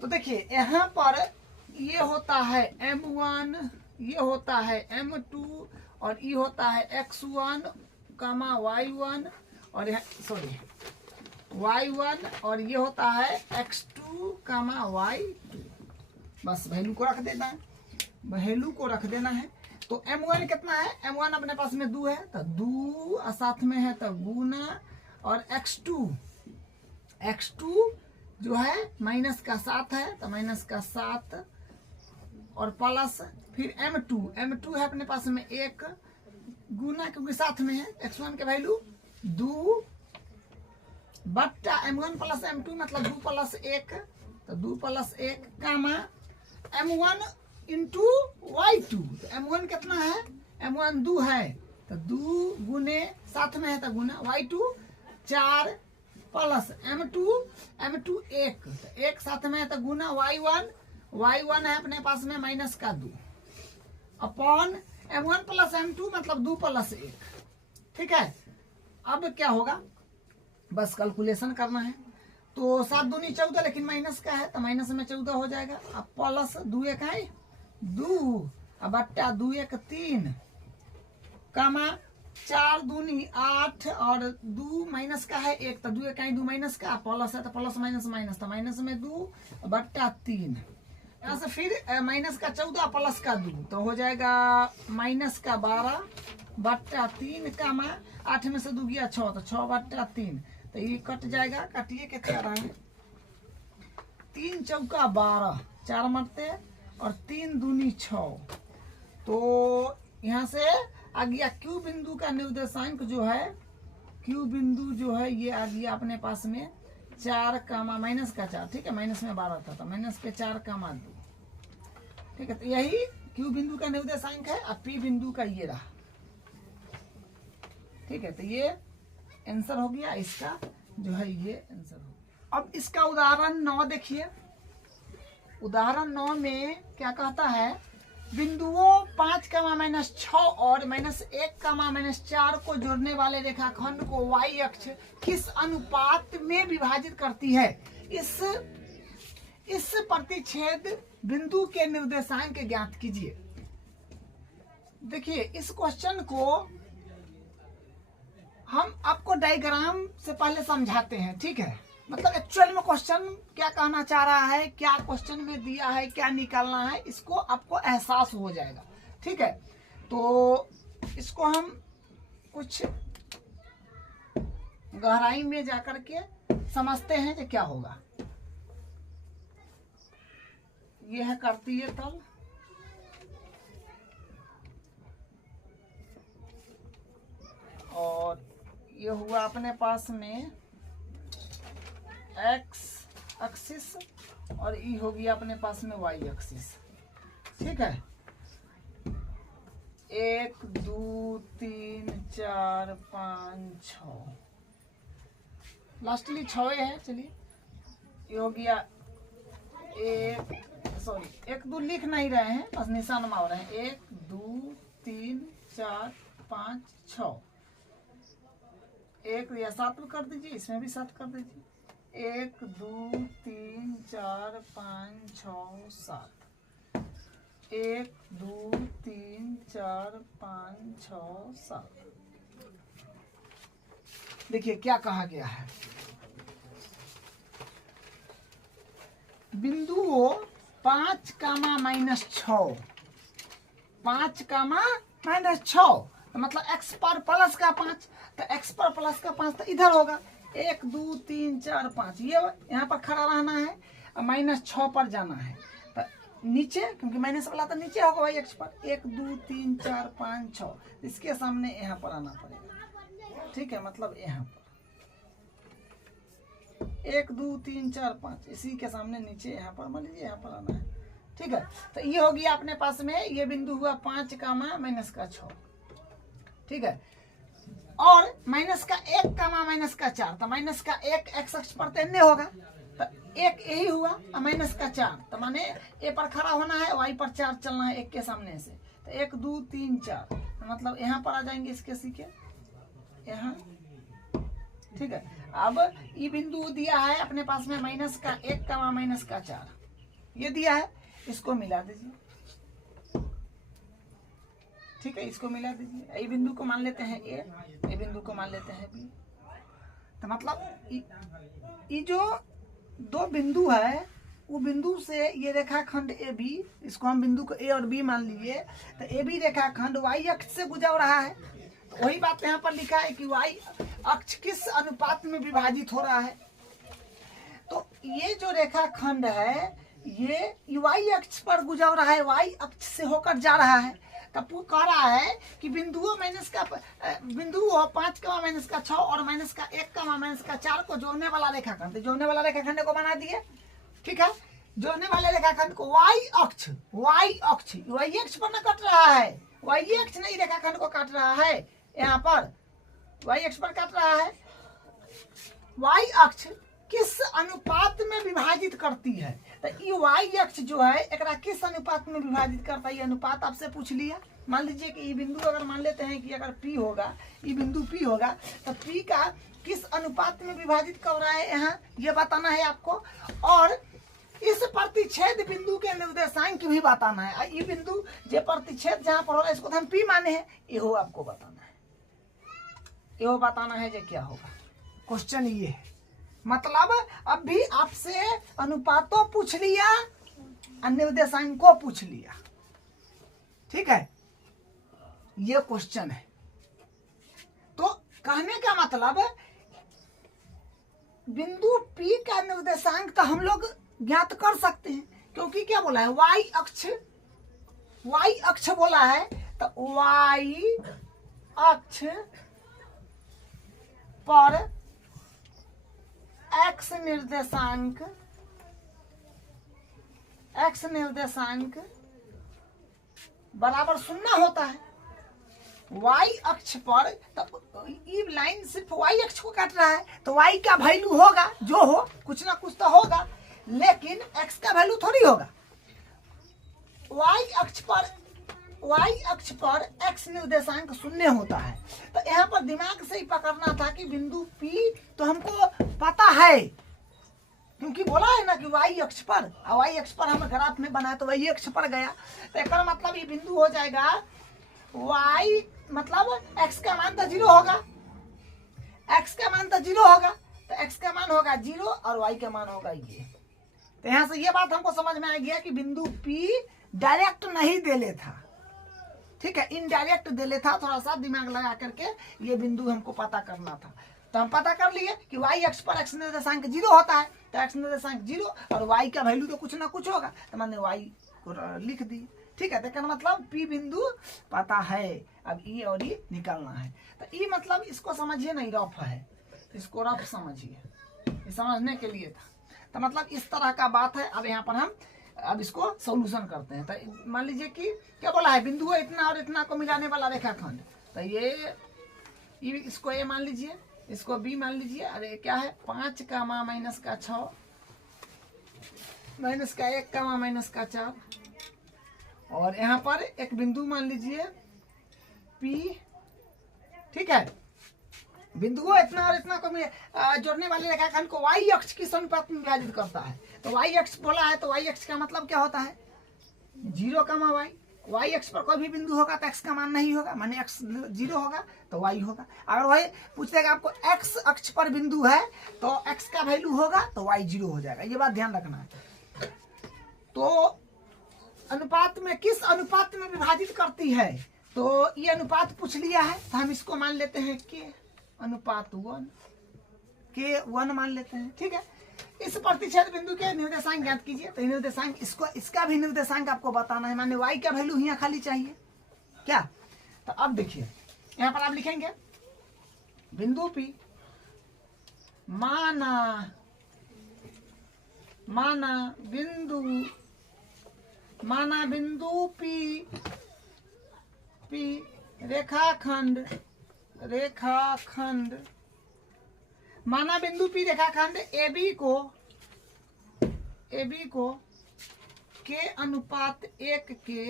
तो देखिए यहाँ पर ये होता है m1, ये होता है m2 और ये होता है x1 कामा y1 और y1 और ये होता है x2 कामा y2। बस वैल्यू को रख देना है, वैल्यू को रख देना है। तो m1 कितना है, m1 अपने पास में 2 है, तो 2 साथ में है तो गुना, और x2 जो है माइनस का 7 है, तो माइनस का 7 और प्लस फिर m2 है अपने पास में 1 गुना, क्योंकि साथ में है, x1 के वैल्यू 2 बट्टा m1 प्लस m2 मतलब 2 प्लस 1, तो 2 प्लस 1 कामा m1 इंटू y2, तो m1 कितना है, m1 2 है, तो 2 गुने साथ में है तो गुना, y2 4 प्लस m2 1, तो 1 साथ में है तो गुना, y1 है अपने पास में माइनस का 2 अपॉन m1 प्लस m2 मतलब 2 प्लस 1। ठीक है, अब क्या होगा, बस कैलकुलेशन करना है। तो 7 दूनी 14, लेकिन माइनस का है तो माइनस में 14 हो जाएगा। अब प्लस 2 1 है 2, अब बट्टा 2 1 3, कामा 4 दूनी 8 और 2 माइनस का है 1, तो 2 1 2 माइनस का, प्लस है तो प्लस माइनस माइनस, तो माइनस में 2 बट्टा 3। यहाँ से फिर माइनस का 14 प्लस का 2, तो हो जाएगा माइनस का 12 बट्टा 3, कामा 8 में से 2 गया 6, तो 6 बट्टा 3, तो ये कट जाएगा। काटिए के क्या रहा है, 3 चौका 12, 4 मरते और 3 दूनी 6, तो यहाँ से आ गया क्यू बिंदु का निर्देशांक जो है, क्यू बिंदु जो है ये आ गया अपने पास में 4 कामा माइनस का 4, ठीक है, माइनस में 12 था तो माइनस के 4 कामा 2, ठीक है। तो यही क्यू बिंदु का निर्देशांक है। अब पी बिंदु का ये रहा, ठीक है। तो ये आंसर हो गया इसका, जो है ये आंसर हो गया। अब इसका उदाहरण 9 देखिए। उदाहरण 9 में क्या कहता है, बिंदुओं 5 कामा माइनस 6 और माइनस 1 कामा माइनस 4 को जोड़ने वाले रेखाखंड को y अक्ष किस अनुपात में विभाजित करती है। इस प्रतिच्छेद बिंदु के निर्देशांक ज्ञात कीजिए। देखिए इस क्वेश्चन को हम आपको डायग्राम से पहले समझाते हैं, ठीक है। मतलब एक्चुअल में क्वेश्चन क्या कहना चाह रहा है, क्या क्वेश्चन में दिया है, क्या निकालना है, इसको आपको एहसास हो जाएगा, ठीक है। तो इसको हम कुछ गहराई में जाकर के समझते हैं कि क्या होगा। यह है कार्तीय तल, और ये हुआ अपने पास में एक्स एक्सिस, और ई हो गया अपने पास में वाई एक्सिस, ठीक है। 1 2 3 4 5 6, लास्टली 6 है। चलिए ये हो गया 1 2 लिख नहीं रहे हैं, बस निशान मार रहे हैं। 1 2 3 4 5 6, 1 या 7 कर दीजिए, इसमें भी 7 कर दीजिए। 1 2 3 4 5 6 7, 1 2 3 4 5 6 7। देखिए क्या कहा गया है, बिंदुओं 5 कामा माइनस 6, 5 कामा माइनस 6, तो मतलब x पर प्लस का 5, तो x पर प्लस का 5 तो इधर होगा। 1 2 3 4 5, ये यहाँ पर खड़ा रहना है, माइनस 6 पर जाना है, तो नीचे, क्योंकि माइनस वाला तो नीचे होगा भाई x पर। 1 2 3 4 5 6, इसके सामने यहाँ पर आना पड़ेगा, ठीक है। मतलब यहाँ पर 1 2 3 4 5, इसी के सामने नीचे यहाँ पर मान लीजिए यहाँ पर आना है, ठीक है। तो ये हो गया अपने पास में, ये बिंदु हुआ 5 कामा माइनस का 6, ठीक है। और माइनस का 1 कामा माइनस का 4, तो माइनस का 1 एक्स अक्ष पर तेन्ने होगा, तो 1 यही हुआ, और माइनस का 4, तो माने ए पर खड़ा होना है, वाई पर 4 चलना है 1 के सामने से, तो 1 2 3 4, तो मतलब यहाँ पर आ जाएंगे इसके सीखे यहाँ, ठीक है। अब ये बिंदु दिया है अपने पास में माइनस का 1 कामा माइनस का 4, ये दिया है, इसको मिला दीजिए, ठीक है। इसको मिला दीजिए, ये बिंदु को मान लेते हैं ए, ये बिंदु को मान लेते हैं बी, तो मतलब ये जो 2 बिंदु है, वो बिंदु से ये रेखाखंड ए बी, इसको हम बिंदु को ए और बी मान लीजिए, तो ए बी रेखाखंड वाई अक्ष से गुजर रहा है। तो वही बात यहाँ पर लिखा है कि वाई अक्ष किस अनुपात में विभाजित हो रहा है। तो ये जो रेखाखंड है ये वाई अक्ष पर गुजर रहा है, वाई अक्ष से होकर जा रहा है। तब वो कह रहा है कि बिंदुओं माइनस का बिंदु 5 का माइनस का 6 और माइनस का 1 का माइनस का 4 को जोड़ने वाला रेखाखंड, जोड़ने वाला रेखाखंड को बना दिए, ठीक है। जोड़ने वाले रेखाखंड को वाई अक्ष वाई अक्ष पर न कट रहा है, वाई अक्ष नहीं रेखाखंड को काट रहा है, यहाँ पर वाई अक्ष पर काट रहा है। वाई अक्ष किस अनुपात में विभाजित करती है, तो ये वाई अक्ष जो है एकरा किस अनुपात में विभाजित करता है, ये अनुपात आपसे पूछ लिया। मान लीजिए कि ये बिंदु अगर मान लेते हैं कि अगर P होगा, ये बिंदु P होगा, तो P का किस अनुपात में विभाजित कर रहा है यहाँ ये बताना है आपको, और इस प्रतिच्छेद बिंदु के निर्देशांक भी बताना है। ये बिंदु जो प्रतिच्छेद जहाँ पर हो रहा है इसको तो हम P माने हैं, ये आपको बताना है, ये बताना है जो क्या होगा। क्वेश्चन ये है, मतलब अब भी आपसे अनुपातों पूछ लिया और निर्देशांकों पूछ लिया, ठीक है, ये क्वेश्चन है। तो कहने का मतलब बिंदु P का निर्देशांक तो हम लोग ज्ञात कर सकते हैं, क्योंकि क्या बोला है, y अक्ष बोला है, तो y अक्ष पर x निर्देशांक बराबर 0 होता है। y अक्ष पर, तो ये लाइन सिर्फ y अक्ष को काट रहा है, तो y का वैल्यू होगा जो हो, कुछ ना कुछ तो होगा, लेकिन x का वैल्यू थोड़ी होगा। y अक्ष पर x निर्देशांक 0 होता है। तो यहाँ पर दिमाग से ही पकड़ना था कि बिंदु P तो हमको पता है, क्योंकि बोला है ना कि y अक्ष पर, y अक्ष पर हम ग्राफ में बनाए तो y अक्ष पर गया, तो एक मतलब ये बिंदु हो जाएगा y, मतलब x का मान तो 0 होगा, x का मान तो 0 होगा, तो x का मान होगा 0 और y का मान होगा ये। तो यहाँ से ये बात हमको समझ में आ गया कि बिंदु P डायरेक्ट नहीं दे ले था, ठीक है, इनडायरेक्ट दे ले था, थोड़ा सा दिमाग लगा करके ये बिंदु हमको पता करना था। तो हम पता कर लिए कि y अक्ष पर x निर्देशांक 0 होता है, तो x निर्देशांक 0 और y का वैल्यू तो कुछ ना कुछ होगा, तो मैंने y को लिख दी, ठीक है। तो मतलब P बिंदु पता है, अब E और E निकालना है। तो E मतलब इसको समझिए नहीं, रफ है, इसको रफ समझिए, ये समझने के लिए था। तो मतलब इस तरह का बात है। अब यहाँ पर हम अब इसको सॉल्यूशन करते हैं। तो मान लीजिए कि क्या बोला है, बिंदु इतना और इतना को मिलाने वाला रेखाखंड, तो ये इसको A मान लीजिए, इसको B मान लीजिए, अरे क्या है 5 का -6 -1 -4, और यहाँ पर एक बिंदु मान लीजिए P, ठीक है, बिंदु इतना और इतना को जोड़ने वाले रेखाखंड को y अक्ष की अनुपात में विभाजित करता है। तो y अक्ष बोला है, तो y अक्ष का मतलब क्या होता है 0, y, y अक्ष पर कोई भी बिंदु होगा तो x का मान नहीं होगा, माने x 0 होगा तो y होगा। अगर वही पूछ देगा आपको x अक्ष पर बिंदु है तो x का वैल्यू होगा तो y 0 हो जाएगा, ये बात ध्यान रखना है। तो अनुपात में किस अनुपात में विभाजित करती है, तो ये अनुपात पूछ लिया है, तो हम इसको मान लेते हैं k अनुपात 1, k1 मान लेते हैं, ठीक है। इस प्रतिच्छेद बिंदु के निर्देशांक ज्ञात कीजिए। तो निर्देशांक इसका भी निर्देशांक आपको बताना है, माने y का वैल्यू यहाँ खाली चाहिए क्या। तो अब देखिए यहाँ पर आप लिखेंगे बिंदु P माना बिंदु P रेखाखंड माना बिंदु P रेखाखंड AB को k अनुपात 1 के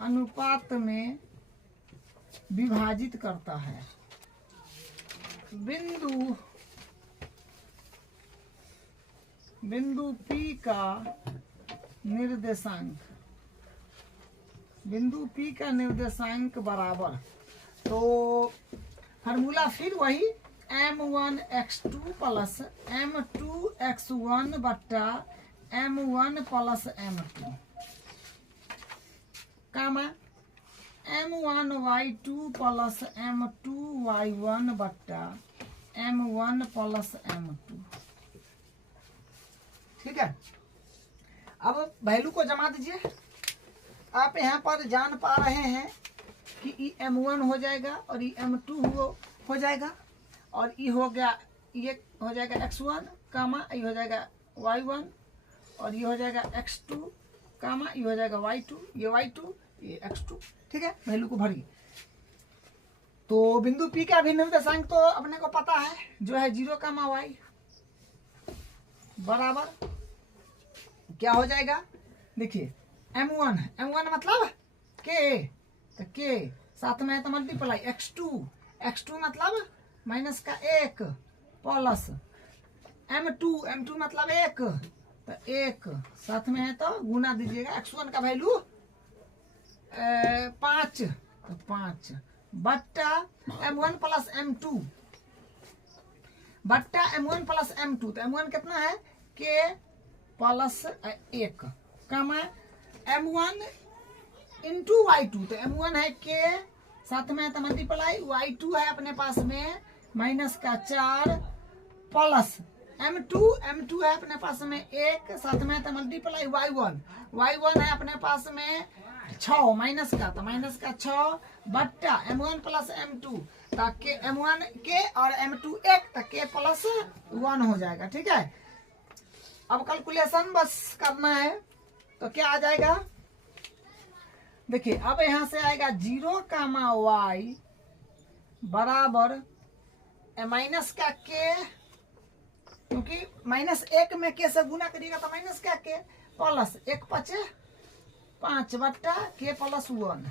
अनुपात में विभाजित करता है। बिंदु P का निर्देशांक बराबर, तो फार्मूला फिर वही m1x2 प्लस m2x1 बट्टा m1 प्लस m2 कामा m1y2 प्लस m2y1 बट्टा m1 प्लस m2, ठीक है। अब वैल्यू को जमा दीजिए। आप यहाँ पर जान पा रहे हैं कि ई m1 हो जाएगा और ई m2 हो जाएगा, और ई हो गया, ये हो जाएगा x1 कामा, ये हो जाएगा y1, और ये हो जाएगा x2 कामा, ये हो जाएगा y2, ये y2, ये x2, ठीक है। वैल्यू को भरिए। तो बिंदु P का भी निर्देशांक तो अपने को पता है, जो है 0 कामा y बराबर क्या हो जाएगा, देखिए m1 मतलब k, तो k साथ में है तो मल्टीप्लाई x2 मतलब माइनस का 1 प्लस m2 मतलब 1, तो 1 साथ में है तो गुना दीजिएगा। x1 का वैल्यू 5, तो 5 बट्टा m1 प्लस m2 बट्टा m1 प्लस m2, तो m1 कितना है k प्लस 1 कमा m1 इंटू y2, तो m1 है k साथ में है तो मल्टीप्लाई, y2 है अपने पास में माइनस का 4 प्लस m2 है अपने पास में 1 साथ में है तो मल्टीप्लाई, y1 है अपने पास में 6 माइनस का, तो माइनस का 6 बट्टा m1 प्लस m2, ताकि m1 के और m2 1, तो k प्लस 1 हो जाएगा। ठीक है, अब कैलकुलेशन बस करना है, तो क्या आ जाएगा देखिए। अब यहां से आएगा 0 कामा y बराबर माइनस का k, क्योंकि माइनस 1 में k से गुना करिएगा तो माइनस का k प्लस 1 5 5 बट्टा k प्लस 1।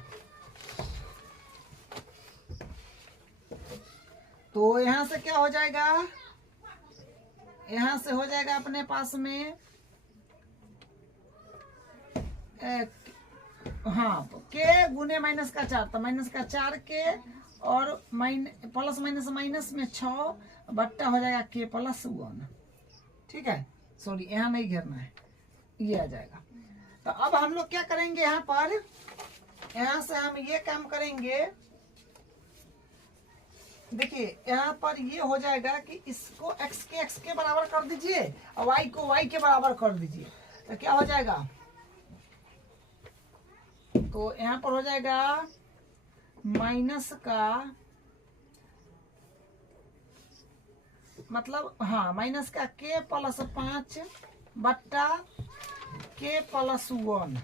तो यहां से क्या हो जाएगा, यहां से हो जाएगा अपने पास में हाँ k गुने माइनस का 4, तो माइनस का 4 k और प्लस माइनस माइनस में 6 बट्टा हो जाएगा k प्लस 1। ठीक है, सॉरी यहाँ नहीं घेरना है, ये आ जाएगा। तो अब हम लोग क्या करेंगे, यहाँ पर यहाँ से हम ये काम करेंगे। देखिए यहाँ पर ये हो जाएगा कि इसको x के बराबर कर दीजिए और y को y के बराबर कर दीजिए, तो क्या हो जाएगा, तो यहाँ पर हो जाएगा माइनस का मतलब हाँ माइनस का k प्लस 5 बट्टा k प्लस 1,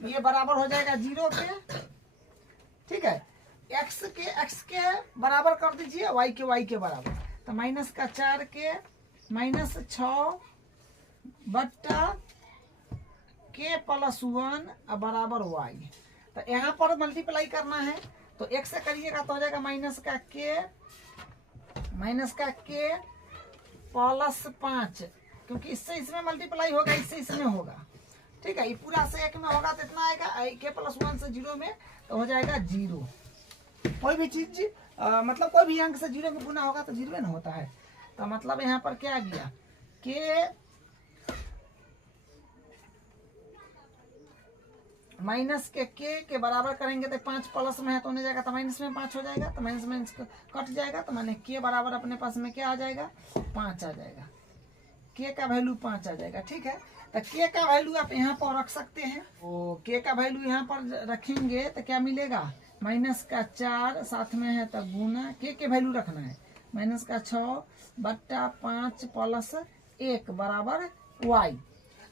ये बराबर हो जाएगा 0 के। ठीक है, x के बराबर कर दीजिए, y के बराबर, तो माइनस का 4 के माइनस 6 बट्टा k प्लस 1 बराबर y। तो यहाँ पर मल्टीप्लाई करना है, तो x से करिएगा तो हो जाएगा माइनस का k प्लस 5, क्योंकि इससे इसमें मल्टीप्लाई होगा, इससे इसमें होगा। ठीक है, ये पूरा से 1 में होगा तो इतना आएगा, k प्लस 1 से 0 में तो हो जाएगा 0। कोई भी चीज मतलब कोई भी अंक से 0 में गुना होगा तो 0 ना होता है। तो मतलब यहाँ पर क्या गया, k माइनस के बराबर करेंगे तो 5 प्लस में है तो होने जाएगा, तो माइनस में 5 हो जाएगा, तो माइनस माइनस कट जाएगा, तो माने के बराबर अपने पास में क्या आ जाएगा, 5 आ जाएगा, के का वैल्यू 5 आ जाएगा। ठीक है, तो के का वैल्यू आप यहाँ पर रख सकते हैं, तो के का वैल्यू यहाँ पर रखेंगे तो क्या मिलेगा, माइनस का 4 साथ में है तो गुना, के वैल्यू रखना है, माइनस का 6 बट्टा 5 प्लस 1 बराबर y,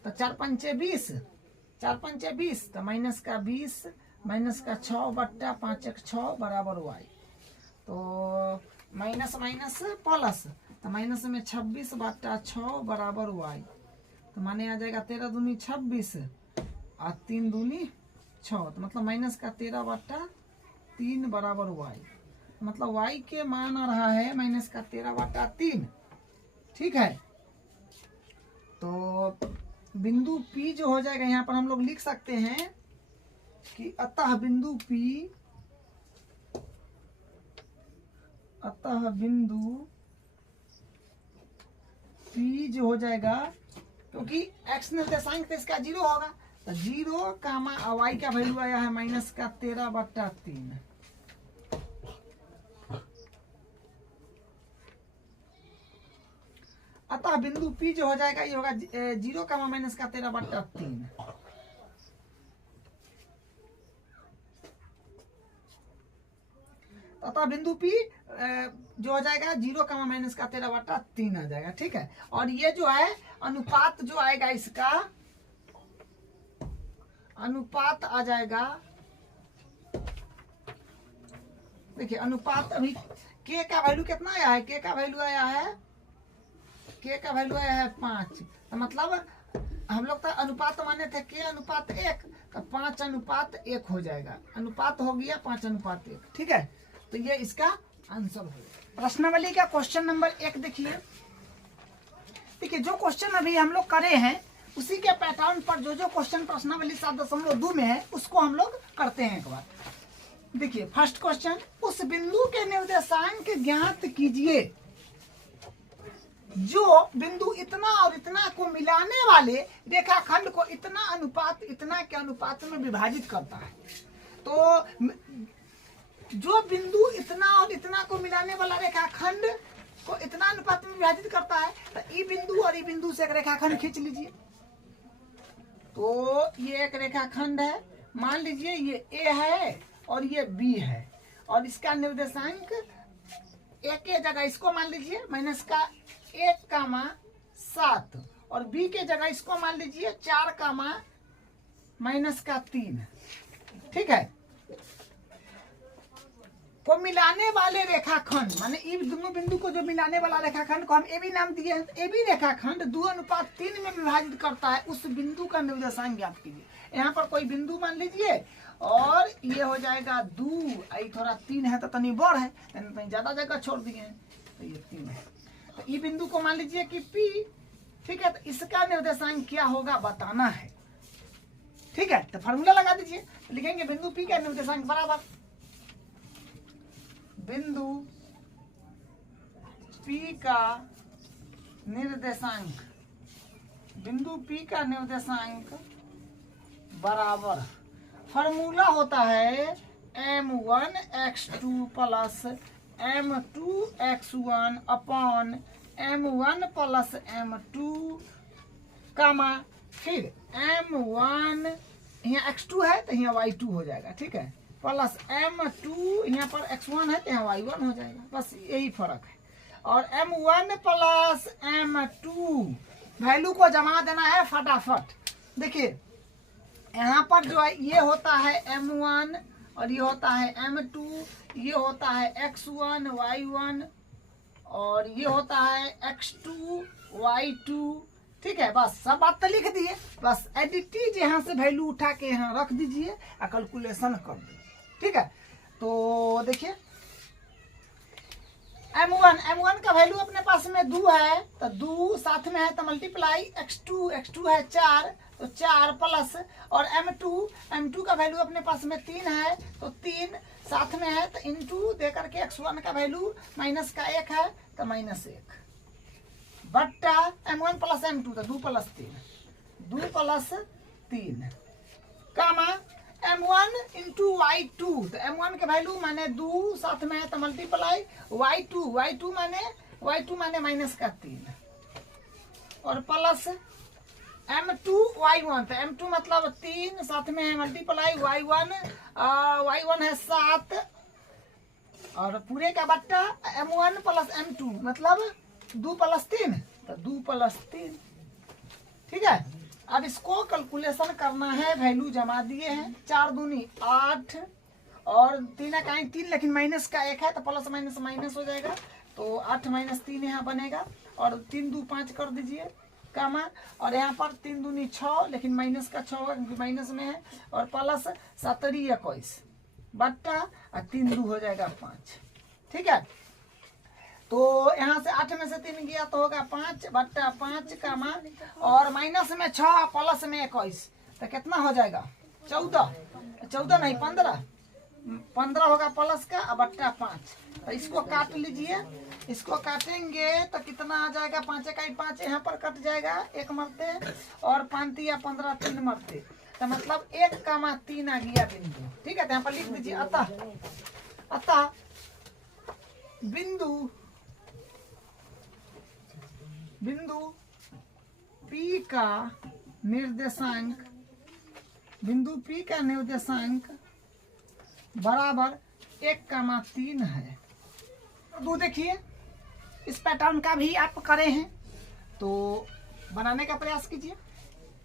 तो 4 5 20, 4 5 20, तो माइनस का 20 माइनस का 6 बट्टा 5 1 6 बराबर y, तो माइनस माइनस प्लस, तो माइनस में 26 बट्टा 6 बराबर y, तो माने आ जाएगा 13 दूनी 26 और 3 दूनी 6, तो मतलब माइनस का 13 बट्टा 3 बराबर y, मतलब y के मान आ रहा है माइनस का 13 बट्टा 3। ठीक है, तो बिंदु P जो हो जाएगा यहाँ पर हम लोग लिख सकते हैं कि अतः बिंदु P जो हो जाएगा, क्योंकि x निर्देशांक तो इसका 0 होगा, तो 0 कामा y का वैल्यू आया है माइनस का 13 बट्टा 3। अतः बिंदु P जो हो जाएगा ये होगा 0 कामा माइनस का 13 बट्टा 3। अतः बिंदु P जो हो जाएगा 0 कामा माइनस का 13 बट्टा 3 आ जाएगा। ठीक है, और ये जो है अनुपात जो आएगा, इसका अनुपात आ जाएगा, देखिए अनुपात अभी k का वैल्यू कितना आया है, k का वैल्यू आया है 5, तो मतलब हम लोग तो अनुपात माने थे k अनुपात 1, तो 5 अनुपात 1 हो जाएगा, अनुपात हो गया 5 अनुपात 1। ठीक है, तो ये इसका आंसर हो जाएगा। प्रश्नावली का क्वेश्चन नंबर 1 देखिए। देखिए जो क्वेश्चन अभी हम लोग करे हैं उसी के पैटर्न पर जो क्वेश्चन प्रश्नावली 7.2 में है उसको हम लोग करते हैं एक बार। देखिए फर्स्ट क्वेश्चन, उस बिंदु के निर्देशांक ज्ञात कीजिए जो बिंदु इतना और इतना को मिलाने वाले रेखाखंड को इतना के अनुपात में विभाजित करता है। तो जो बिंदु इतना और इतना को मिलाने वाला रेखाखंड को इतना अनुपात में विभाजित करता है, तो ई बिंदु और ई बिंदु से एक रेखाखंड खींच लीजिए। तो ये एक रेखाखंड है, मान लीजिए ये ए है और ये बी है, और इसका निर्देशांक ए के जगह इसको मान लीजिए -1,7 और बी के जगह इसको मान लीजिए 4,-3। ठीक है। को मिलाने वाले रेखाखंड माने इन दोनों बिंदु को जो मिलाने वाला रेखाखंड को हम ए बी नाम दिए हैं। ए बी रेखाखंड 2:3 में विभाजित करता है, उस बिंदु का निर्देशांक ज्ञात कीजिए। यहाँ पर कोई बिंदु मान लीजिए और ये हो जाएगा 2, आई थोड़ा 3 है तो तनी बड़ है, तनी ज्यादा जगह छोड़ दिए हैं तो ये 3 है। तो ये बिंदु को मान लीजिए कि P, ठीक है। तो इसका निर्देशांक क्या होगा बताना है। ठीक है, तो फार्मूला लगा दीजिए। तो लिखेंगे बिंदु P का निर्देशांक बराबर बिंदु P का निर्देशांक बराबर फार्मूला होता है m1x2 plus m2x1 upon m1 plus m2 कामा फिर m1 यहाँ x2 है तो यहाँ y2 हो जाएगा। ठीक है, प्लस m2 यहाँ पर x1 है तो यहाँ y1 हो जाएगा। बस यही फर्क है। और m1 प्लस m2 वैल्यू को जमा देना है फटाफट। देखिए यहाँ पर जो है ये होता है m1 और ये होता है m2, ये होता है x1 y1 और ये होता है x2 y2। ठीक है, बस सब बात तो लिख दिए, बस एडिटिव यहाँ से वैल्यू उठा के यहाँ रख दीजिए और कैलकुलेशन कर दीजिए। ठीक है, तो देखिए m1 का वैल्यू अपने पास में 2 है तो 2 साथ में है तो मल्टीप्लाई x2 है 4 तो 4 प्लस और m2 का वैल्यू अपने पास में 3 है तो 3 साथ में है तो इंटू दे करके x1 का वैल्यू माइनस का 1 है तो -1 बट्टा m1 प्लस m2 तो 2 प्लस 3 कामा m1 इंटू y2 तो m1 के वैल्यू माने 2 साथ में है तो मल्टीप्लाई y2 माने -3 और प्लस m2 y1 तो m2 मतलब 3 साथ में है मल्टीप्लाई y1 है 7 और पूरे का बट्टा m1 प्लस m2 मतलब 2 प्लस 3 तो 2 प्लस 3। ठीक है, अब इसको कैलकुलेशन करना है, वैल्यू जमा दिए हैं 4 दूनी 8 और 3 का 3 लेकिन माइनस का 1 है तो प्लस माइनस हो जाएगा तो 8 - 3 यहाँ बनेगा और 3 2 5 कर दीजिए कामा और यहाँ पर 3 दूनी 6 लेकिन माइनस का 6 होगा क्योंकि माइनस में है और प्लस 7 21 बट्टा और 3 2 हो जाएगा 5। ठीक है, तो यहाँ से 8 में से 3 गया तो होगा 5 बट्टा 5 कामा और माइनस में 6 प्लस में 21 तो कितना हो जाएगा 14 नहीं 15 होगा प्लस का बट्टा 5। तो इसको काट लीजिए, इसको काटेंगे तो कितना आ जाएगा 5 का 5 यहाँ पर कट जाएगा 1 मरते और 5 या 15 3 मरते तो मतलब 1,3 आ गया बिंदु। ठीक है, तो यहाँ पर लिख दीजिए अतः बिंदु P का निर्देशांक बराबर 1,3 है। तो देखिए इस पैटर्न का भी आप करे हैं तो बनाने का प्रयास कीजिए।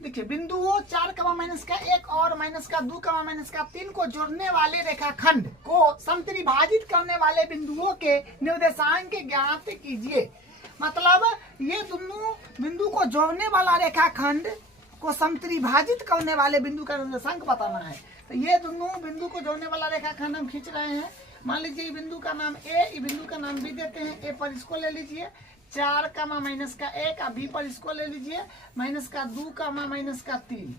देखिए बिंदुओं 4, -1 और -2, -3 को जोड़ने वाले रेखाखंड को समत्रिभाजित करने वाले बिंदुओं के निर्देशांक ज्ञात कीजिए। मतलब ये दोनों बिंदु को जोड़ने वाला रेखाखंड को समत्रिभाजित करने वाले बिंदु का निर्देशांक बताना है। तो ये दोनों बिंदु को जोड़ने वाला रेखाखंड हम खींच रहे हैं मान लीजिए ये बिंदु का नाम ए, ये बिंदु का नाम बी देते हैं। ए पर इसको ले लीजिए 4 कामा माइनस का 1, अब बी पर इसको ले लीजिए माइनस का 2 कामा माइनस का 3।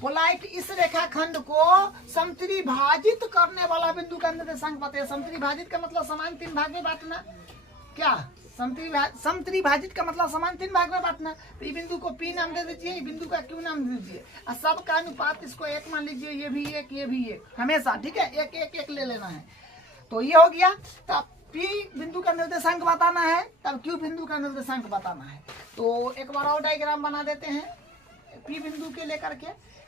बोला है कि इस रेखाखंड को समत्रिभाजित करने वाला बिंदु का निर्देशांक बताइए। समत्रिभाजित का मतलब समान 3 भाग में बांटना। क्या समत्रिभाजित का मतलब समान 3 भाग में बांटना। तो ये बिंदु को पी नाम दे दीजिए, ये बिंदु का क्यू नाम दे दीजिए, और सबका अनुपात इसको 1 मान लीजिए। ये भी 1, ये भी 1, हमेशा ठीक है 1 1 1 ले लेना है। तो ये हो गया। तब पी बिंदु का निर्देशांक बताना है, तब क्यू बिंदु का निर्देशांक बताना है। तो एक बार और डायग्राम बना देते हैं पी बिंदु के लेकर के।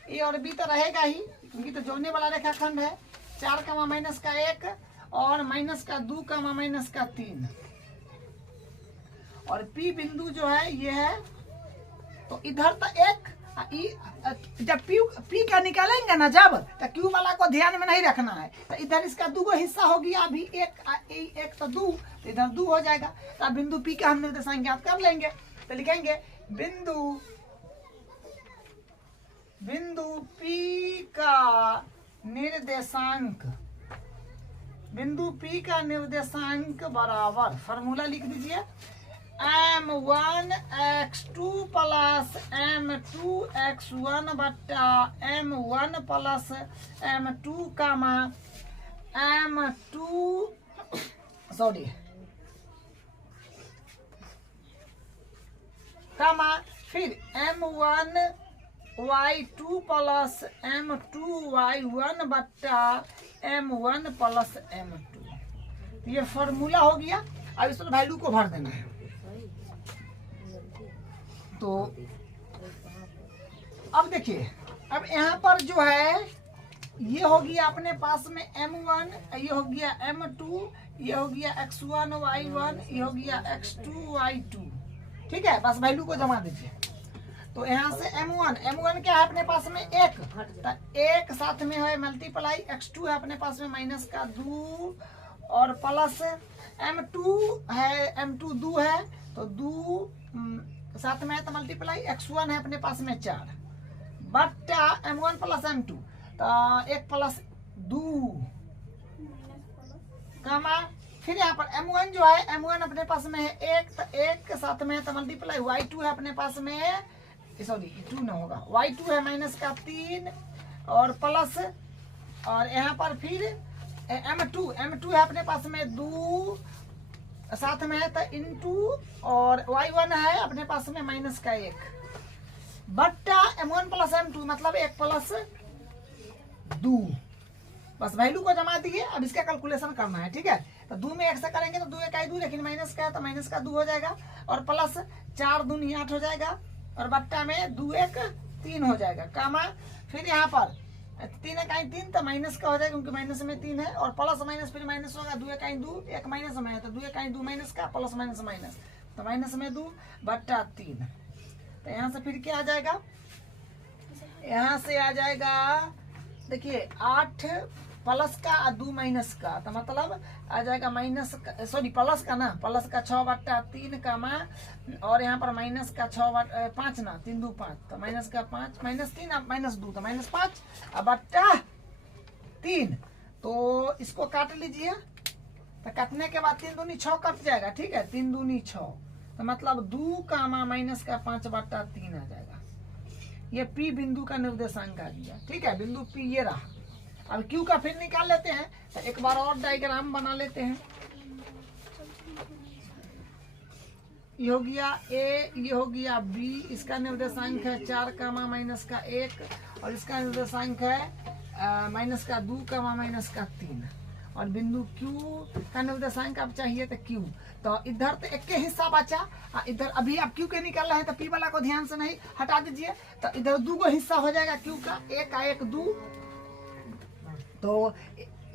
ए और बी तो रहेगा ही, क्योंकि तो जोड़ने वाला रेखाखंड है। 4 कामा माइनस का 1 और माइनस का 2 कामा माइनस का 3, और पी बिंदु जो है ये है। तो इधर तो एक जब पी का निकालेंगे ना जब, तो क्यू वाला को ध्यान में नहीं रखना है। तो इधर इसका 2 हिस्सा हो गया, अभी एक तो 2, तो इधर 2 हो जाएगा। तो बिंदु पी का हम निर्देशांक ज्ञात कर लेंगे। तो लिखेंगे बिंदु पी का निर्देशांक, बिंदु पी का निर्देशांक बराबर, फॉर्मूला लिख दीजिए, m1 x2 plus m2 x1 बट्टा m1 प्लस m2 कामा m2 सॉरी कामा फिर m1 y2 plus m2 y1 बट्टा m1 प्लस m2। ये फॉर्मूला हो गया। अब इसमें वैल्यू को भर देना है। तो अब देखिए, अब यहाँ पर जो है ये हो गया अपने पास में m1, ये हो गया m2, ये हो गया x1 y1, ये हो गया x2 y2। ठीक है, बस वैल्यू को जमा दीजिए। तो यहाँ से m1 क्या है अपने पास में 1, तो 1 साथ में है मल्टीप्लाई, x2 है अपने पास में माइनस का 2 और प्लस m2 है, m2 2 है तो 2 साथ में है तो मल्टीप्लाई, x1 है अपने पास में 4 बट्टा m1 प्लस m2, तो 1 प्लस 2 कामा फिर यहाँ पर m1 जो है, m1 अपने पास में है 1, तो 1 के साथ में है तो मल्टीप्लाई, y2 है अपने पास में, सॉरी 2 ना होगा, y2 है माइनस का 3 और प्लस, और यहाँ पर फिर m2 है अपने पास में 2 साथ में है तो इनटू, और y1 है अपने पास में माइनस का 1 बट्टा m1 प्लस m2 मतलब 1 प्लस 2। बस वैल्यू को जमा दिए। अब इसका कैलकुलेशन करना है। ठीक है, तो 2 में 1 से करेंगे तो 2 1 2, लेकिन माइनस का है तो माइनस का 2 हो जाएगा, और प्लस 4 दूनी 8 हो जाएगा, और बट्टा में 2 1 3 हो जाएगा कामा। फिर यहाँ पर 3 1 3 तो माइनस का हो जाएगा, क्योंकि माइनस में 3 है, और प्लस माइनस फिर माइनस होगा, 2 1 2, 1 माइनस में है तो 2 1 2 माइनस का, प्लस माइनस माइनस तो माइनस में 2 बट्टा 3। तो यहाँ से फिर क्या आ जाएगा, यहाँ से आ जाएगा देखिए 8 प्लस का 2 माइनस का, तो मतलब आ जाएगा माइनस का, सॉरी प्लस का ना, प्लस का 6 बट्टा 3 का मा, और यहाँ पर माइनस का 6 बट्टा 5 ना, 3 2 5, तो माइनस का 5 माइनस 3 माइनस 2 तो माइनस 5 बट्टा 3। तो इसको काट लीजिए, तो काटने के बाद 3 दूनी 6 कट जाएगा। ठीक है, 3 दूनी 6, तो मतलब 2 कामा माइनस का 5 बट्टा 3 आ जाएगा। ये पी बिंदु का निर्देशांक आ गया। ठीक है, बिंदु पी ये रहा। अब क्यू का फिर निकाल लेते हैं। तो एक बार और डायग्राम बना लेते हैं। ये हो गया ए, ये हो गया बी, इसका निर्देशांक है 4 कामा माइनस का 1, और इसका निर्देशांक है माइनस का 2 कामा माइनस का 3, और बिंदु क्यू का निर्देशांक अब चाहिए तो क्यू। तो इधर तो एक के हिस्सा बचा, इधर अभी आप क्यू के निकाल रहे हैं तो पी वाला को ध्यान से नहीं हटा दीजिए। तो इधर 2 को हिस्सा हो जाएगा क्यू का, 1 का 1 2, तो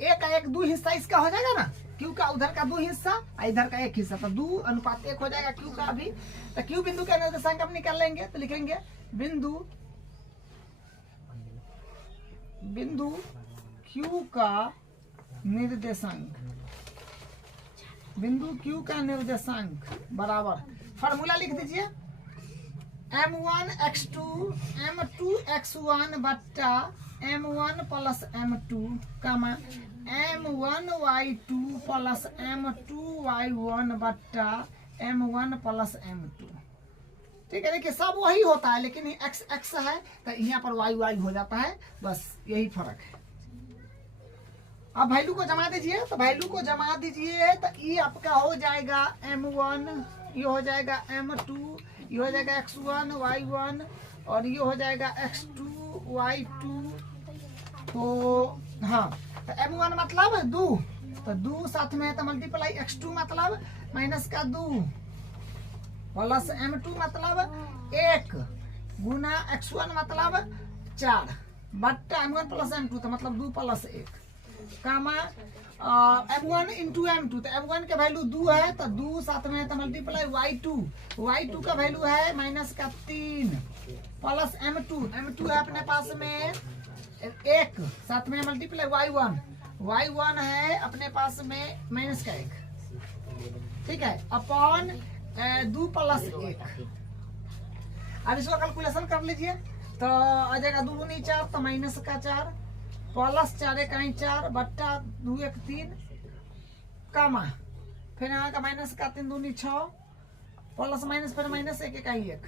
1 का 1 2 हिस्सा इसका हो जाएगा ना, क्यू का उधर का 2 हिस्सा, इधर का 1 हिस्सा, तो 2 अनुपात 1 हो जाएगा क्यू का अभी। तो क्यू बिंदु का निर्देशांक अब निकाल लेंगे। तो लिखेंगे बिंदु क्यू का निर्देशांक, बिंदु क्यू का निर्देशांक बराबर, फॉर्मूला लिख दीजिए, m1 x2 m2 x1 बट्टा m1 प्लस m2 कामा m1y2 प्लस m2y1 बट्टा m1 प्लस m2। ठीक है, देखिए सब वही होता है, लेकिन x x है तो यहाँ पर y y हो जाता है, बस यही फर्क है। अब वैल्यू को जमा दीजिए, तो वैल्यू को जमा दीजिए तो ये आपका हो जाएगा m1, ये हो जाएगा m2, ये हो जाएगा x1 y1 और ये हो जाएगा x2 y2। तो हाँ, तो m1 मतलब 2, तो 2 साथ में है तो मल्टीप्लाई x2 मतलब माइनस का 2 प्लस m2 मतलब 1 गुना x1 मतलब 4 बट्टा m1 प्लस m2 तो मतलब 2 प्लस 1 कामा m1 इंटू m2, तो m1 का वैल्यू 2 है तो 2 साथ में है तो मल्टीप्लाई y2 का वैल्यू है माइनस का 3 प्लस m2 है अपने पास में 1 साथ में मल्टीप्लाई y1 है अपने पास में माइनस का 1। ठीक है, अपॉन 2 प्लस 1। अब इसको कैलकुलेशन कर लीजिए तो आ जाएगा 2 दूनी 4 तो माइनस का 4 प्लस 4 इकाई 4 बट्टा 2 1 3 कामा फिर यहाँ का माइनस का 3 दूनी 6 प्लस माइनस फिर माइनस 1 इकाई 1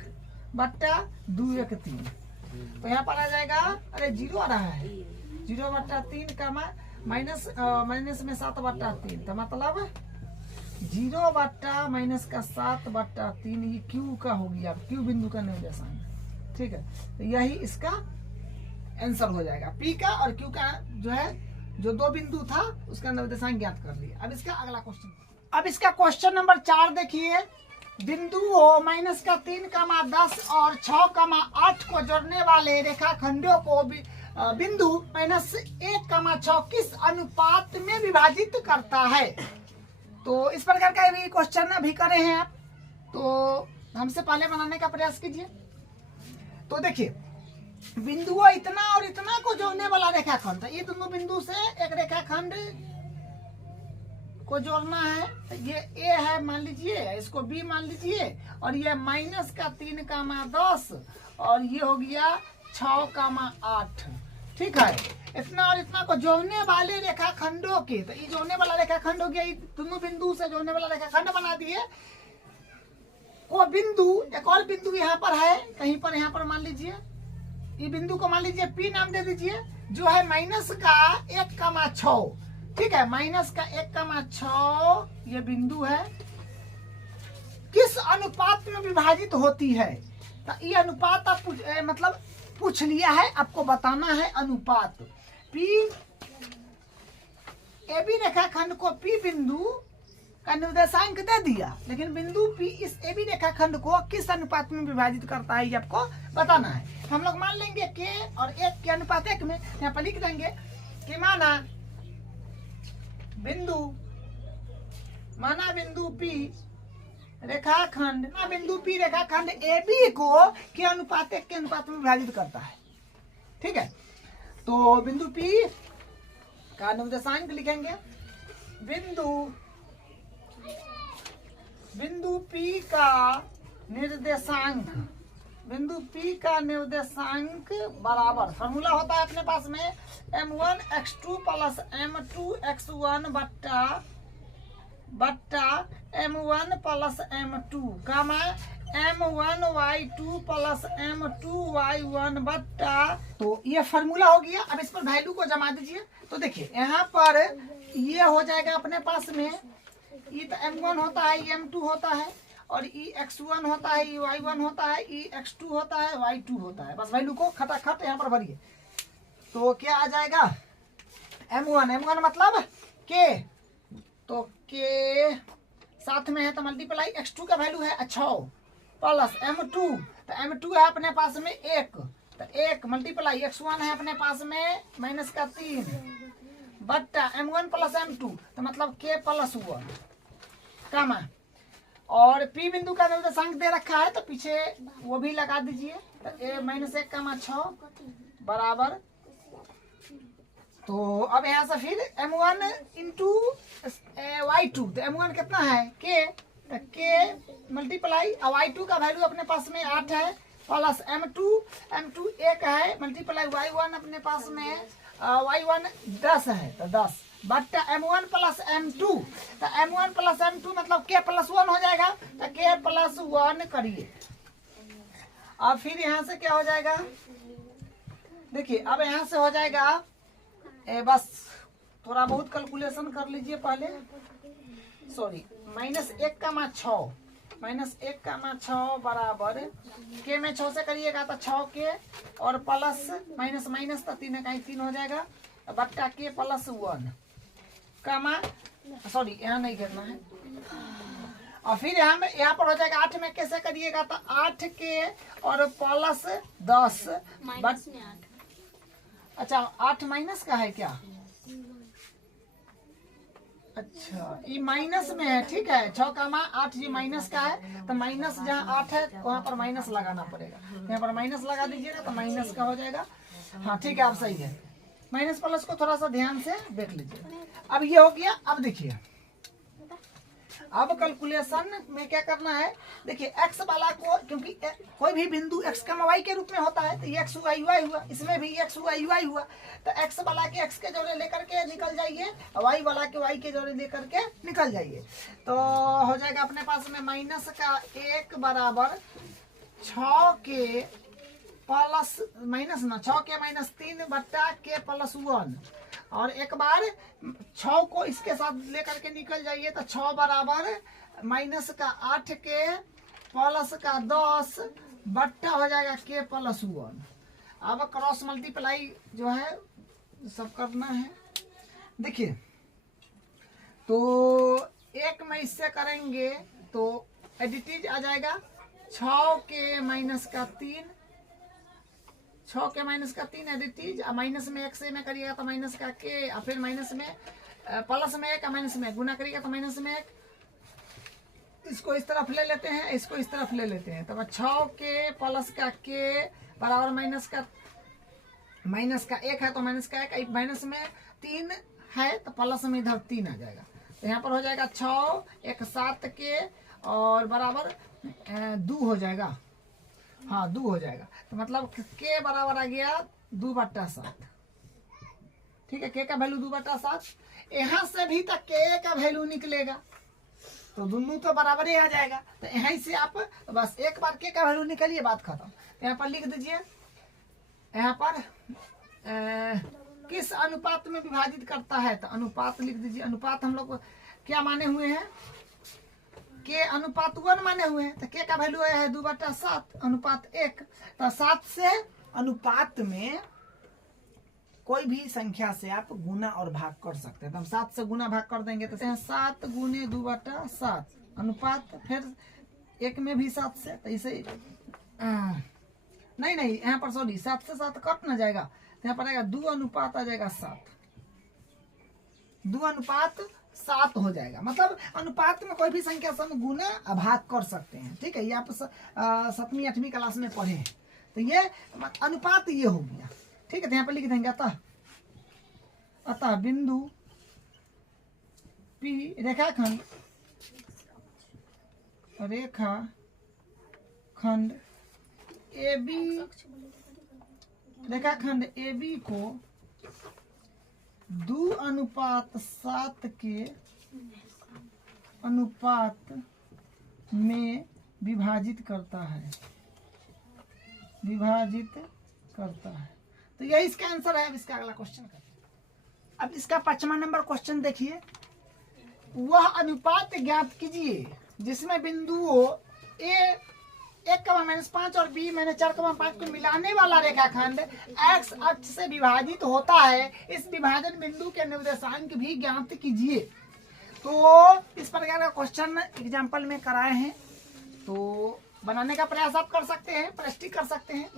बट्टा 2 1 3। तो यहाँ पर आ जाएगा, अरे 0 आ रहा है, 0 बट्टा 3 कामा माइनस में 7 बट्टा 3 तो मतलब 0 बट्टा माइनस का 7 बट्टा 3, ये क्यू का हो गया, क्यू बिंदु का निर्देशांक। ठीक है, तो यही इसका आंसर हो जाएगा, पी का और क्यू का जो है, जो 2 बिंदु था उसका निर्देशांक ज्ञात कर लिया। अब इसका अगला क्वेश्चन, अब इसका क्वेश्चन नंबर 4 देखिए। बिंदु हो माइनस का 3 कामा 10 और 6 कामा 8 को जोड़ने वाले रेखाखंडों को बिंदु माइनस 1 कामा 6 किस अनुपात में विभाजित करता है। तो इस प्रकार का भी क्वेश्चन अभी करे हैं आप, तो हमसे पहले बनाने का प्रयास कीजिए। तो देखिए, बिंदुओं इतना और इतना को जोड़ने वाला रेखाखंड, ये दोनों बिंदु से एक रेखाखंड को जोड़ना है। ये ए है मान लीजिए, इसको बी मान लीजिए, और ये माइनस का 3 कामा 10 और ये हो गया 6 कामा 8। ठीक है, इतना और इतना को जोड़ने वाले रेखाखंडों के, तो ये जोड़ने वाला रेखाखंड हो गया, ये दोनों बिंदु से जोड़ने वाला रेखाखंड बना दिए। को बिंदु, एक और बिंदु यहाँ पर है कहीं पर, यहाँ पर मान लीजिए ये बिंदु को मान लीजिए पी नाम दे दीजिए, जो है माइनस का 1 कामा 6। ठीक है, माइनस का 1 कामा 6 ये बिंदु है, किस अनुपात में विभाजित होती है। तो ये अनुपात आप मतलब पूछ लिया है, आपको बताना है अनुपात। पी ए बी रेखाखंड को पी बिंदु का निर्देशांक दे दिया, लेकिन बिंदु पी इस ए बी रेखाखंड को किस अनुपात में विभाजित करता है ये आपको बताना है। हम लोग मान लेंगे के और 1 के अनुपात 1 में, यहाँ पर लिख देंगे कि माना बिंदु पी रेखाखंड ए बी को के अनुपात 1 के अनुपात में विभाजित करता है। ठीक है, तो बिंदु पी का निर्देशांक लिखेंगे, बिंदु पी का निर्देशांक बराबर, फॉर्मूला होता है अपने पास में m1 x2 plus m2 x1 बट्टा m1 प्लस m2 कामा m1 y2 plus m2 y1 बट्टा। तो ये फॉर्मूला हो गया। अब इस पर वैल्यू को जमा दीजिए। तो देखिए यहाँ पर ये हो जाएगा अपने पास में, ये तो m1 होता है, ये m2 होता है, और ई x1 होता है, ई y1 होता है, ई x2 होता है, y2 होता है। बस वैल्यू को खटाखट यहाँ पर भरिए। तो क्या आ जाएगा, m1 मतलब के, तो के साथ में है तो मल्टीप्लाई x2 का वैल्यू है 6 प्लस m2, तो m2 है अपने पास में 1, तो 1 मल्टीप्लाई x1 है अपने पास में माइनस का 3 बट्टा m1 प्लस m2, तो मतलब k प्लस 1 कामा, और P बिंदु का निर्देशांक दे रखा है तो पीछे वो भी लगा दीजिए, तो a माइनस 1 कामा 6 बराबर। तो अब यहाँ से फिर m1 इंटू y2, तो m1 कितना है k, तो k मल्टीप्लाई y2 का वैल्यू अपने पास में 8 है, प्लस m2 एक है मल्टीप्लाई y1 अपने पास में y1 10 है तो 10 बट्टा m1 प्लस m2 तो m1 प्लस m2 मतलब k प्लस 1 हो जाएगा तो k प्लस 1 करिए। अब फिर यहाँ से क्या हो जाएगा, देखिए अब यहाँ से हो जाएगा बस थोड़ा बहुत कैलकुलेशन कर लीजिए पहले, सॉरी -1,6 -1,6 बराबर के में 6 से करिएगा तो 6 के और प्लस माइनस माइनस तो 3 का 3 हो जाएगा बट्टा के प्लस 1 कामा, सॉरी यहाँ नहीं करना है। और फिर यहाँ पर हो जाएगा 8 में कैसे करिएगा तो 8 के और प्लस 10 माइनस में 8। अच्छा 8 माइनस का है क्या, अच्छा ये माइनस में है, ठीक है 6 का 8 ये माइनस का है तो माइनस जहाँ 8 है वहाँ पर माइनस लगाना पड़ेगा, यहाँ पर माइनस लगा दीजिएगा तो माइनस का हो जाएगा। हाँ ठीक है आप सही है, माइनस प्लस को थोड़ा सा ध्यान से देख लीजिए। अब ये हो गया। अब देखिए अब कैलकुलेशन में क्या करना है, देखिए x वाला को क्योंकि कोई भी बिंदु x का y के रूप में होता है तो ये x हुआ y हुआ, इसमें भी x हुआ y हुआ तो x वाला के x के जोड़े लेकर के निकल जाइए, y वाला के y के जोड़े लेकर के निकल जाइए तो हो जाएगा अपने पास में माइनस का 1 बराबर 6 के प्लस माइनस ना 6 के माइनस 3 बट्टा के प्लस 1 और एक बार 6 को इसके साथ लेकर के निकल जाइए तो 6 बराबर माइनस का 8 के प्लस का 10 बट्टा हो जाएगा के प्लस 1। अब क्रॉस मल्टीप्लाई जो है सब करना है, देखिए तो एक में इससे करेंगे तो एडिटिव आ जाएगा 6 के माइनस का 3 6 के माइनस का 3 एडिटिव, माइनस में 1 से में करिएगा तो माइनस का के और फिर माइनस में प्लस में 1 माइनस में गुना करिएगा तो माइनस में 1, इसको इस तरफ ले लेते हैं इसको इस तरफ ले लेते हैं तो 6 के प्लस का के बराबर माइनस का 1 है तो माइनस का 1 माइनस में 3 है तो प्लस में इधर 3 आ जाएगा तो यहाँ पर हो जाएगा 6 1 7 के और बराबर 2 हो जाएगा, हाँ 2 हो जाएगा तो मतलब के बराबर आ गया 2/7, ठीक है के का वैल्यू 2/7। यहाँ से भी तक के का वैल्यू निकलेगा तो दोनों तो बराबर ही आ जाएगा तो यहीं से आप बस एक बार के का वैल्यू निकलिए, बात खत्म। यहाँ पर लिख दीजिए यहाँ पर किस अनुपात में विभाजित करता है तो अनुपात लिख दीजिए। अनुपात हम लोग क्या माने हुए हैं, के अनुपात 1 माने हुए हैं तो के का वैल्यू है 2/7 अनुपात 1 तो 7 से अनुपात में कोई भी संख्या से आप गुना और भाग कर सकते हैं तो हम 7 से गुना भाग कर देंगे तो 7 गुने 2/7 अनुपात फिर 1 में भी 7 से तो इसे नहीं यहाँ पर सॉरी 7 से 7 कट ना जाएगा तो यहाँ पर आएगा 2 अनुपात आ जाएगा 7, 2 अनुपात 7 हो जाएगा। मतलब अनुपात में कोई भी संख्या से हम गुना भाग कर सकते हैं, ठीक है ये आप 7वीं 8वीं क्लास में पढ़े हैं तो ये अनुपात ये हो गया, ठीक है तो यहाँ पर लिख देंगे अतः बिंदु P रेखाखंड AB रेखाखंड AB को 2:7 के अनुपात में विभाजित करता है तो यही इसका आंसर है। अब इसका अगला क्वेश्चन करते हैं। अब इसका 5वां नंबर क्वेश्चन देखिए, वह अनुपात ज्ञात कीजिए जिसमें बिंदुओं A 1,-5 और B 4,5 को मिलाने वाला रेखाखंड x अक्ष से विभाजित होता है। इस विभाजन बिंदु के निर्देशांक भी ज्ञात कीजिए। तो इस प्रकार का क्वेश्चन एग्जाम्पल में कराए हैं तो बनाने का प्रयास आप कर सकते हैं, प्रैक्टिस कर सकते हैं।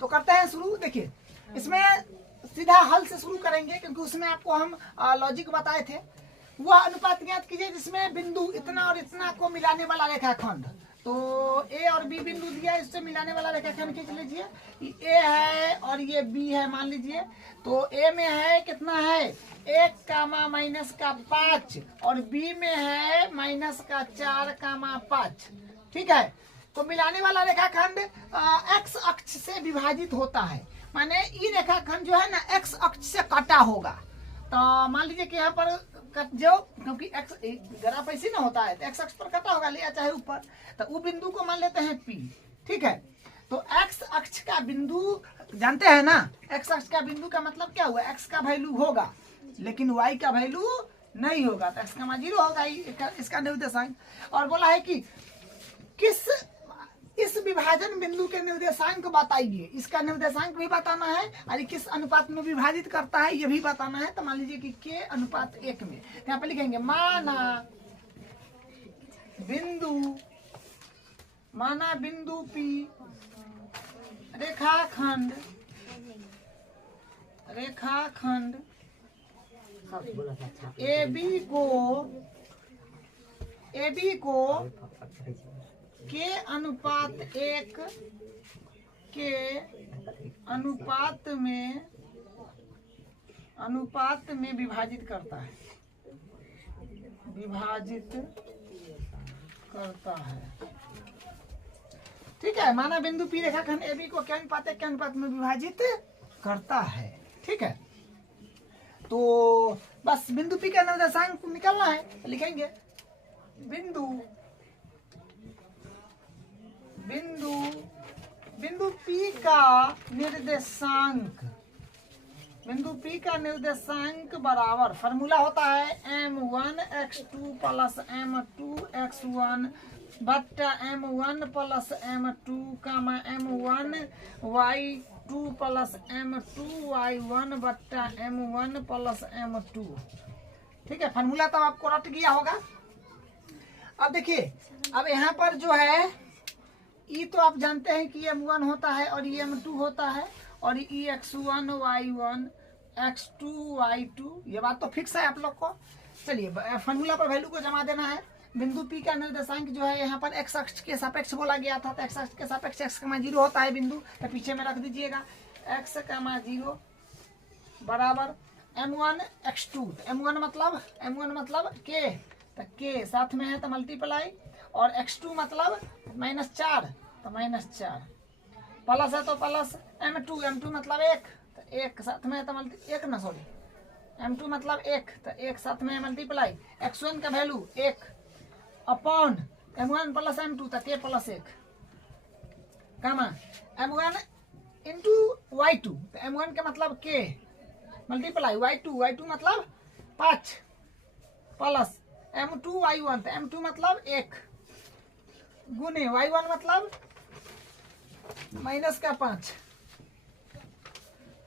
तो करते हैं शुरू। देखिए इसमें सीधा हल से शुरू करेंगे क्योंकि उसमें आपको हम लॉजिक बताए थे। वह अनुपात ज्ञात कीजिए जिसमें बिंदु इतना और इतना को मिलाने वाला रेखाखंड, तो ए और बी बिंदु दिया, इससे मिलाने वाला रेखाखंड खींच लीजिए। ए है और ये बी है मान लीजिए। तो ए में है कितना है 1,-5 और बी में है -4,5, ठीक है। को मिलाने वाला रेखाखंड एक्स अक्ष से विभाजित होता है, माने ये रेखाखंड जो है ना एक्स अक्ष से कटा होगा। तो मान लीजिए कि यहाँ पर कट जाओ, क्योंकि एक्स ग्राफ ऐसे ना होता है, तो एक्स अक्ष पर कटा होगा ले चाहे ऊपर, तो वो बिंदु को मान लेते हैं पी। ठीक है, तो एक्स अक्ष का बिंदु जानते हैं ना, एक्स अक्ष का बिंदु का मतलब क्या हुआ, एक्स का वैल्यू होगा लेकिन वाई का वैल्यू नहीं होगा, तो एक्स का मान 0 होगा इसका निर्देशांक। और बोला है कि किस इस विभाजन बिंदु के निर्देशांक बताइए, इसका निर्देशांक भी बताना है और किस अनुपात में विभाजित करता है ये भी बताना है। तो मान लीजिए कि के अनुपात 1 में यहाँ पे लिखेंगे माना बिंदु पी रेखाखंड AB को के अनुपात 1 के अनुपात में विभाजित करता है, ठीक है। माना बिंदु पी रेखाखंड AB को के अनुपात 1 के अनुपात में विभाजित करता है। ठीक है, तो बस बिंदु पी का निर्देशांक निकालना है, लिखेंगे बिंदु पी का निर्देशांक बराबर फॉर्मूला होता है m1 x2 plus m2 x1 बट्टा m1 प्लस m2 कामा m1 y2 plus m2 y1 बट्टा m1 प्लस m2। ठीक है, फॉर्मूला तो आपको रट गया होगा। अब देखिए, अब यहाँ पर जो है ई तो आप जानते हैं कि m1 होता है और ये m2 होता है और ये x1 y1 x2 y2, ये बात तो फिक्स है आप लोग को। चलिए फॉर्मूला पर वैल्यू को जमा देना है। बिंदु P का निर्देशांक जो है यहाँ पर x अक्ष के सापेक्ष बोला गया था, तो x अक्ष के सापेक्ष x का मान 0 होता है बिंदु, तो पीछे में रख दीजिएगा x का मान 0 बराबर m1 x2। m1 मतलब k, तो k साथ में है तो मल्टीप्लाई, और x2 मतलब -4 तो -4, प्लस है तो प्लस m2 मतलब 1 तो 1 साथ में है तो m2 मतलब 1 तो 1 साथ में मल्टीप्लाई, x1 का value 1 upon m1 plus m2 तो k प्लस 1 कामा m1 इंटू y2, तो m1 का मतलब k मल्टीप्लाई y2 मतलब 5 प्लस m2 y1 तो m2 मतलब 1 गुने y1 मतलब माइनस का 5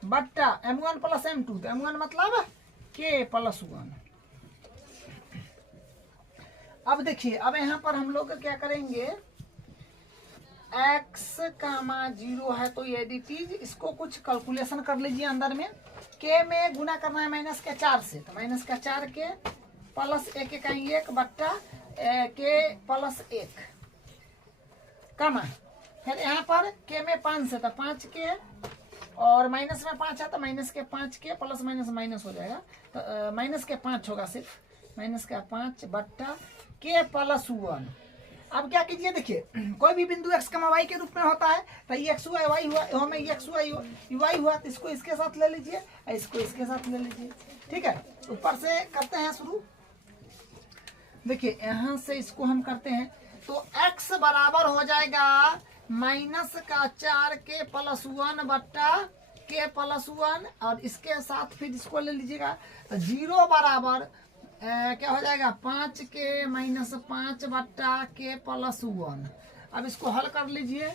बट्टा m1 प्लस m2 तो m1 मतलब k प्लस 1। अब देखिए, अब यहाँ पर हम लोग क्या करेंगे, x कामा 0 है तो ये एडिटीज, इसको कुछ कैलकुलेशन कर लीजिए अंदर में। k में गुना करना है माइनस के 4 से, तो माइनस का 4 के प्लस 1 बट्टा k प्लस 1 कमा, फिर यहाँ पर k में 5 से तो 5 के और माइनस में 5 है तो माइनस के 5 के प्लस माइनस हो जाएगा, तो माइनस के 5 होगा, सिर्फ माइनस का 5 बट्टा k प्लस 1। अब क्या कीजिए, देखिए कोई भी बिंदु x, y के रूप में होता है, तो ये x हुआ y हुआ, हमें ये x हुआ y हुआ, तो इसको इसके साथ ले लीजिए, इसको इसके साथ ले लीजिए। ठीक है, ऊपर से करते हैं शुरू। देखिए यहाँ से इसको हम करते हैं, तो x बराबर हो जाएगा माइनस का 4 के प्लस 1 बट्टा के प्लस 1, और इसके साथ फिर इसको ले लीजिएगा, तो 0 बराबर क्या हो जाएगा 5 के माइनस 5 बट्टा के प्लस 1। अब इसको हल कर लीजिए,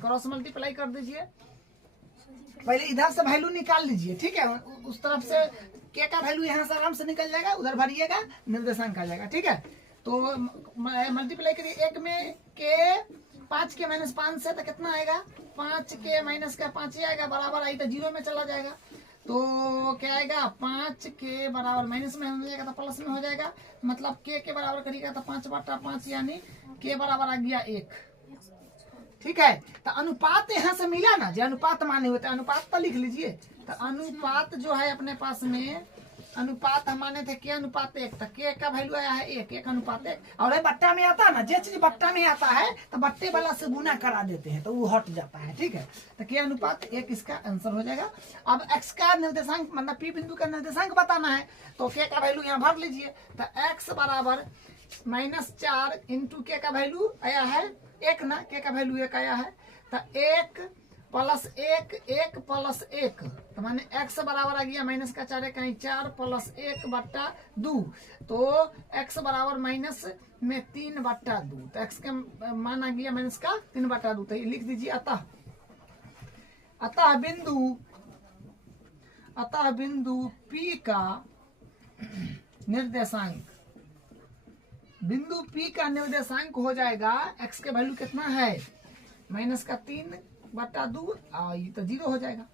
क्रॉस मल्टीप्लाई कर दीजिए, पहले इधर से वैल्यू निकाल लीजिए। ठीक है, उस तरफ से के का वैल्यू यहाँ से आराम से निकल जाएगा, उधर भरिएगा निर्देशांक आ जाएगा। ठीक है, तो मल्टीप्लाई करिए, 1 में के 5 के माइनस 5 से तो कितना आएगा, 5 के माइनस का 5 ही आएगा, बराबर आई तो 0 में चला जाएगा, तो क्या आएगा 5 के बराबर माइनस में हो जाएगा तो प्लस में हो जाएगा, मतलब के बराबर करिएगा तो 5 बटा 5 यानी के बराबर आ गया 1। ठीक है, तो अनुपात यहाँ से मिला ना, जो अनुपात माने होते अनुपात तो लिख लीजिए, तो अनुपात जो है अपने पास में अनुपात हम माने थे के अनुपात 1, तो के का वैल्यू आया है 1 अनुपात 1। और ये बट्टा में आता है ना, जो चीज बट्टा में आता है तो बट्टे वाला से गुना करा देते हैं तो वो हट जाता है, ठीक है। तो के अनुपात 1 इसका आंसर हो जाएगा। अब x का निर्देशांक मतलब P बिंदु का निर्देशांक बताना है, तो के का वैल्यू यहाँ भर लीजिए। तो x बराबर -4 इंटू के का वैल्यू आया है 1 ना, के का वैल्यू 1 आया है। तो 1 प्लस 1 1 प्लस 1 तो माने x बराबर आ गया माइनस का 4 कहीं 4 प्लस 1 बट्टा 2, तो x बराबर माइनस में 3 बट्टा 2, तो x का मान आ गया माइनस का 3 बट्टा 2। तो ये लिख दीजिए अतः बिंदु P का निर्देशांक, बिंदु P का निर्देशांक हो जाएगा x के वैल्यू कितना है माइनस का 3 बट्टा 2, ये तो 0 हो जाएगा।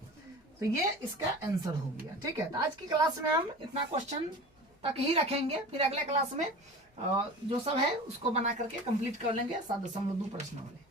तो ये इसका आंसर हो गया, ठीक है। तो आज की क्लास में हम इतना क्वेश्चन तक ही रखेंगे, फिर अगले क्लास में जो सब है उसको बना करके कंप्लीट कर लेंगे 7.2 प्रश्न वाले।